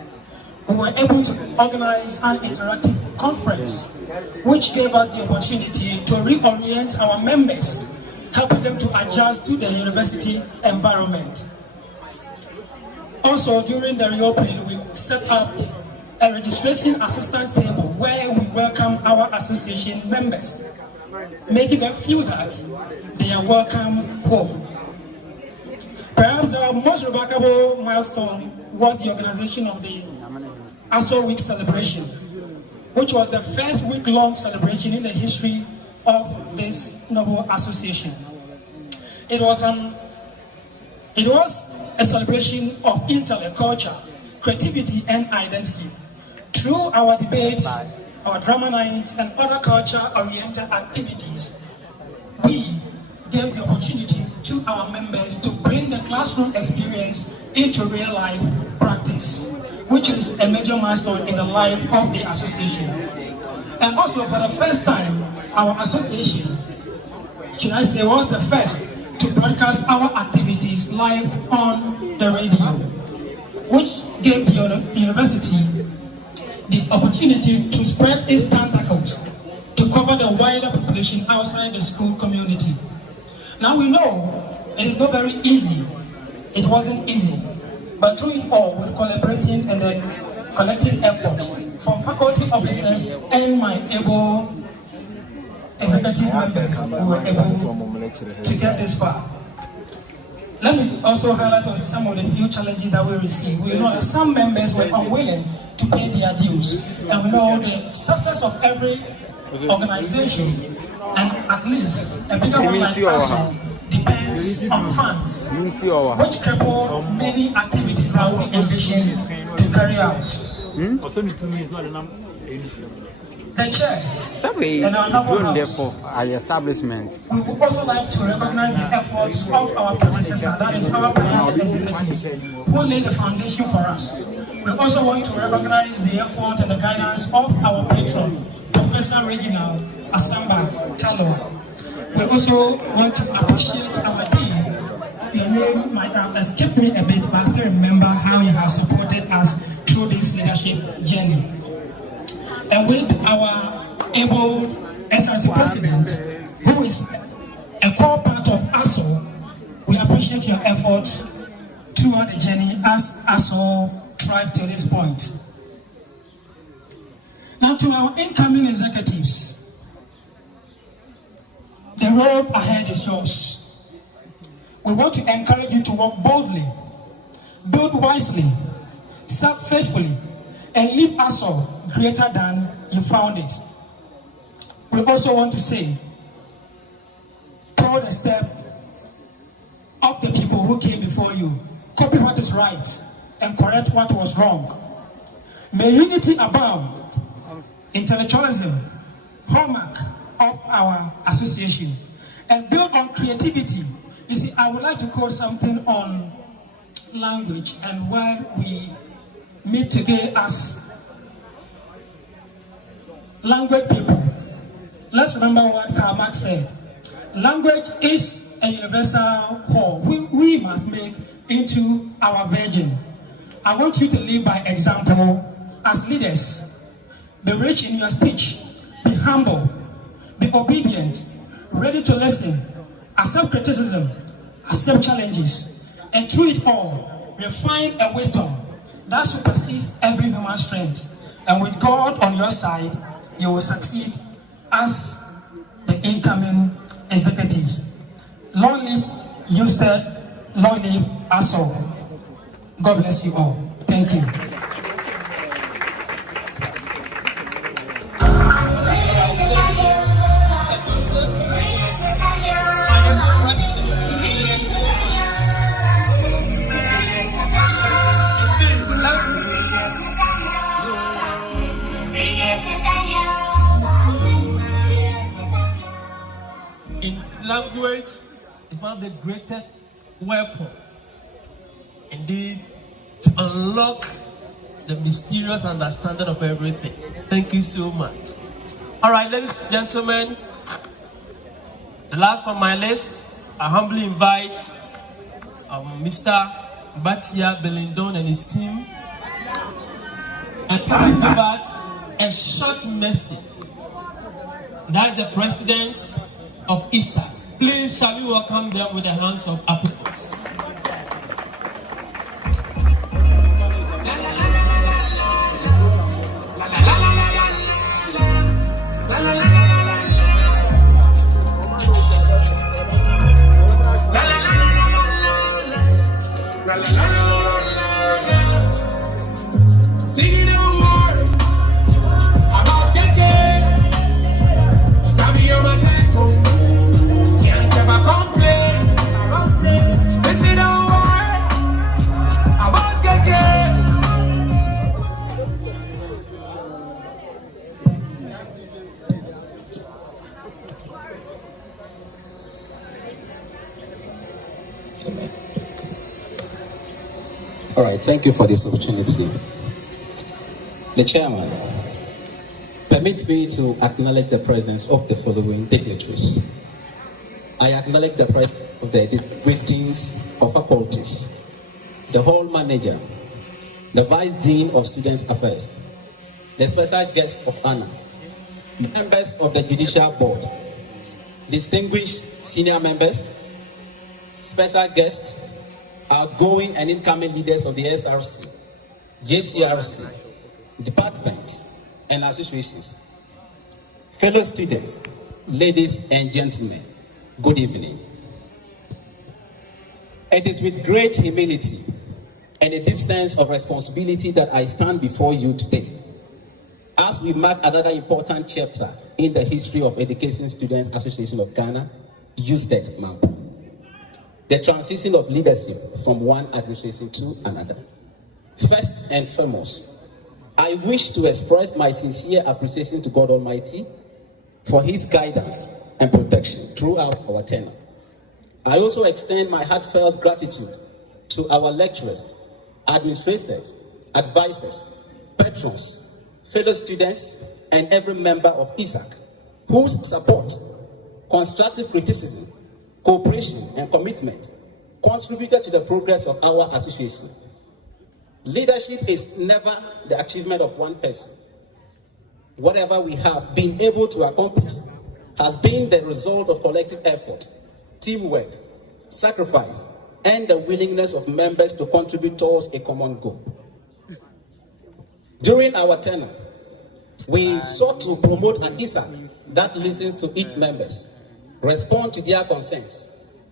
we were able to organize an interactive conference, which gave us the opportunity to reorient our members, helping them to adjust to the university environment. Also, during the reopening, we set up a registration assistance table where we welcome our association members, making them feel that they are welcome home. Perhaps our most remarkable milestone was the organization of the ASO Week celebration, which was the first week-long celebration in the history of this noble association. It was a celebration of intellect, culture, creativity, and identity. Through our debates, our drama nights, and other culture-oriented activities, we gave the opportunity to our members to bring the classroom experience into real-life practice, which is a major milestone in the life of the association. And also, for the first time, our association, should I say, was the first to broadcast our activities live on the radio, which gave the university the opportunity to spread its tentacles to cover the wider population outside the school community. Now we know it is not very easy. It wasn't easy. But through it all, with collaborating and then collecting effort from faculty officers and my able executive members who were able to get this far. Let me also highlight on some of the few challenges that we received. We know that some members were unwilling to pay their dues. And we know the success of every organization, and at least a bigger one like us, depends on funds, which cripple many activities that we envision to carry out. The chair and our noble house, establishment. we would also like to recognize the efforts of our predecessor, that is our pioneer executives, who laid the foundation for us. We also want to recognize the effort and the guidance of our patron, Professor Reginald Asamba Talo. We also want to appreciate our dean. Your name might have escaped me a bit, but I still remember how you have supported us through this leadership journey. And with our able SRC president, who is a core part of ASO, we appreciate your efforts throughout the journey as ASO thrived to this point. Now to our incoming executives, the road ahead is yours. We want to encourage you to work boldly, build wisely, serve faithfully, and leave ASO greater than you found it. We also want to say, follow the step of the people who came before you. Copy what is right and correct what was wrong. May unity abound. Intellectualism, hallmark of our association, and build on creativity. You see, I would like to quote something on language and where we meet today as language people. let's remember what Karl Marx said. Language is a universal whole we must make into our virgin. I want you to live by example as leaders. Be rich in your speech, be humble, be obedient, ready to listen, accept criticism, accept challenges, and through it all, refine a wisdom that supersedes every human strength. And with God on your side, you will succeed as the incoming executive. Long live Usted, long live us all. God bless you all. Thank you. Language is one of the greatest weapons, indeed, to unlock the mysterious understanding of everything. Thank you so much. All right, ladies and gentlemen, the last on my list, I humbly invite Mr. Batia Belindon and his team and give us a short message. That's the president of ISAC. Please, shall we welcome them with the hands of applause. Singing a word about getting Sabi on my tempo. Can't ever complain. This is a word about getting. All right, thank you for this opportunity. The chairman, permit me to acknowledge the presence of the following dignitaries. I acknowledge the presence of the distinguished deans of faculties, the hall manager, the vice dean of students affairs, the special guest of honor, members of the judicial board, distinguished senior members, special guests, outgoing and incoming leaders of the SRC, JCRC, departments and associations, fellow students, ladies and gentlemen, good evening. It is with great humility and a deep sense of responsibility that I stand before you today as we mark another important chapter in the history of Education Students Association of Ghana, USTED MAMPO. The transition of leadership from one administration to another. First and foremost, I wish to express my sincere appreciation to God Almighty for His guidance and protection throughout our tenure. I also extend my heartfelt gratitude to our lecturers, administrators, advisors, patrons, fellow students, and every member of ISAC, whose support, constructive criticism, cooperation, and commitment contributed to the progress of our association. Leadership is never the achievement of one person. Whatever we have been able to accomplish has been the result of collective effort, teamwork, sacrifice, and the willingness of members to contribute towards a common goal. During our tenure, we sought to promote an ISAC that listens to its members, respond to their concerns,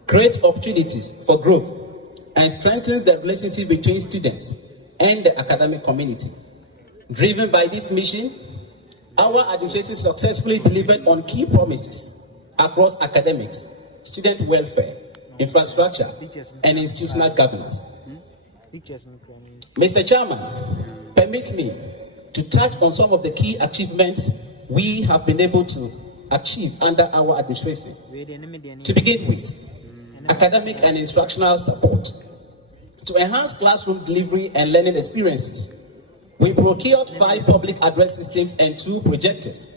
create opportunities for growth, and strengthens the relationship between students and the academic community. Driven by this mission, our administration successfully delivered on key promises across academics, student welfare, infrastructure, and institutional governance. Mr. Chairman, permit me to touch on some of the key achievements we have been able to achieve under our administration. To begin with, academic and instructional support. To enhance classroom delivery and learning experiences, we procured 5 public address systems and 2 projectors.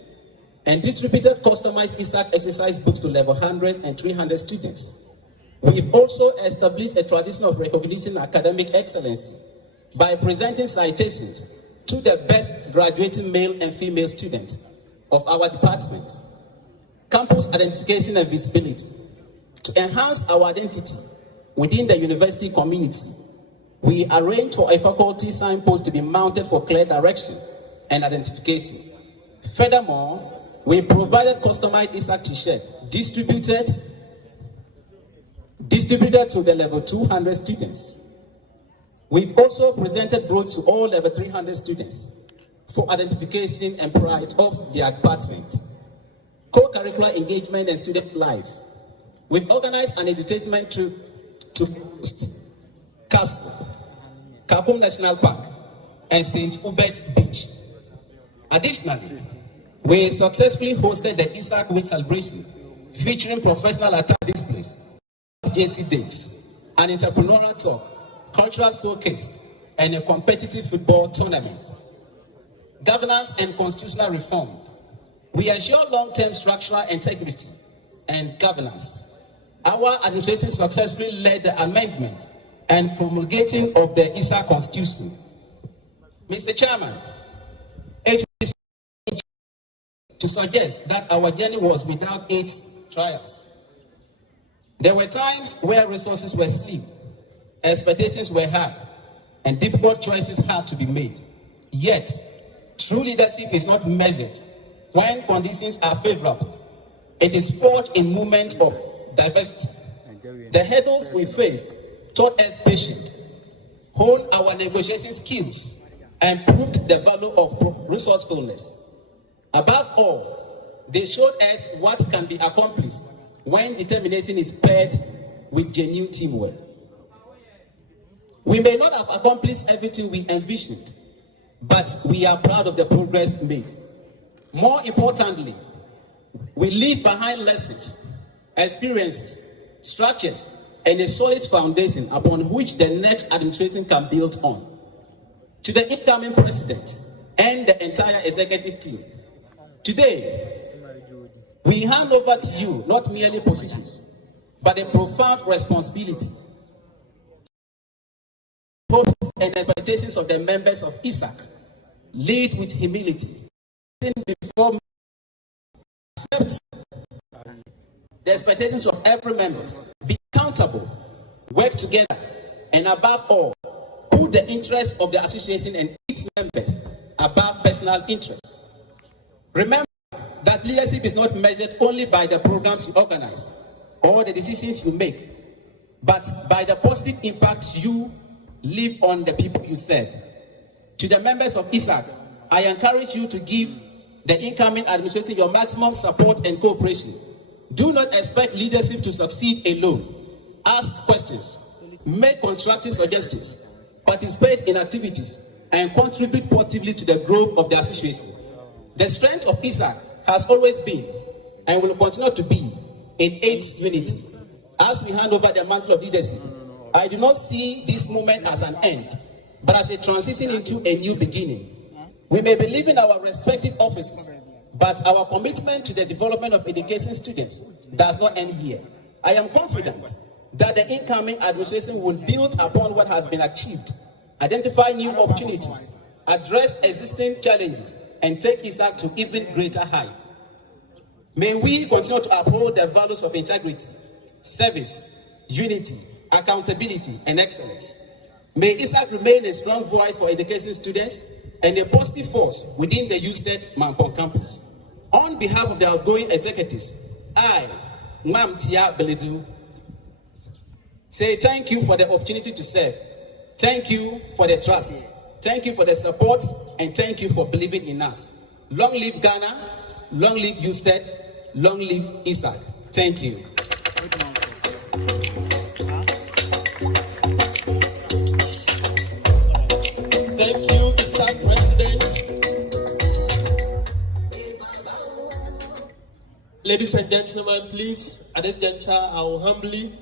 and distributed customized ISAC exercise books to level 100 and 300 students. We've also established a tradition of recognition academic excellence by presenting citations to the best graduating male and female students of our department. Campus identification and visibility. To enhance our identity within the university community, we arrange for a faculty signpost to be mounted for clear direction and identification. Furthermore, we provided customized ISAC t-shirt distributed to the level 200 students. We've also presented brooches to all level 300 students for identification and pride of their department. Co-curricular engagement and student life. We've organized an entertainment trip to Castle, Kapum National Park, and St. Hubert Beach. Additionally, we successfully hosted the ISAC Week celebration featuring professional attire displays, JC Days, an entrepreneurial talk, cultural showcase, and a competitive football tournament. Governance and constitutional reform. We ensure long-term structural integrity and governance. Our administration successfully led the amendment and promulgating of the ISAC Constitution. Mr. Chairman, it is to suggest that our journey was without its trials. There were times where resources were slim, expectations were high, and difficult choices had to be made. Yet, true leadership is not measured when conditions are favorable. It is forged in moments of diversity. The hurdles we faced taught us patience, honed our negotiation skills, and proved the value of resourcefulness. Above all, they showed us what can be accomplished when determination is paired with genuine teamwork. We may not have accomplished everything we envisioned, but we are proud of the progress made. More importantly, we leave behind lessons, experiences, structures, and a solid foundation upon which the next administration can build on. To the incoming president and the entire executive team, today, we hand over to you not merely positions, but a profound responsibility. Hopes and expectations of the members of ISAC. Lead with humility. Before accept the expectations of every member. Be accountable. Work together. And above all, put the interests of the association and its members above personal interest. Remember that leadership is not measured only by the programs you organize or the decisions you make, but by the positive impact you leave on the people you serve. To the members of ISAC, I encourage you to give the incoming administration your maximum support and cooperation. Do not expect leadership to succeed alone. Ask questions, make constructive suggestions, participate in activities, and contribute positively to the growth of the association. The strength of ISAC has always been and will continue to be in its unity. As we hand over the mantle of leadership, I do not see this moment as an end, but as a transition into a new beginning. We may be leaving our respective offices, but our commitment to the development of education students does not end here. I am confident that the incoming administration will build upon what has been achieved, identify new opportunities, address existing challenges, and take ISAC to even greater heights. May we continue to uphold the values of integrity, service, unity, accountability, and excellence. May ISAC remain a strong voice for education students and a positive force within the USTED Mampong campus. On behalf of the outgoing executives, I, Mam Tia Beledu, say thank you for the opportunity to serve. Thank you for the trust. Thank you for the support, and thank you for believing in us. Long live Ghana, long live USTED, long live ISAC. Thank you. Thank you, ISAC President. Ladies and gentlemen, please, at this juncture, I will humbly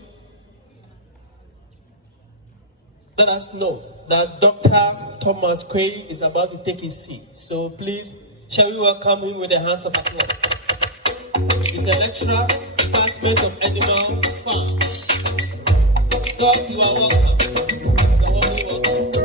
let us know that Dr. Thomas Quay is about to take his seat. So please, shall we welcome him with a hand of applause? the lecturer, Department of Animal Farms. Doc, you are welcome. You are warmly welcome.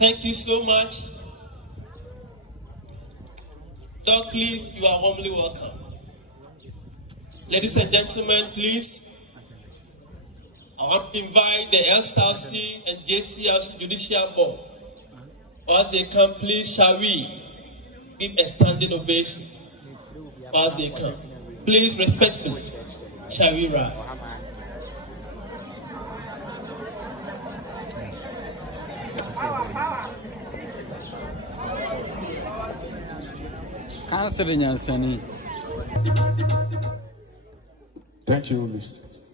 Thank you so much. Doc, please, you are warmly welcome. Ladies and gentlemen, please, I want to invite the SRC and JCRC Judicial Board. As they come, please, shall we give a standing ovation as they come? Please, respectfully, shall we rise? Thank you, Mr.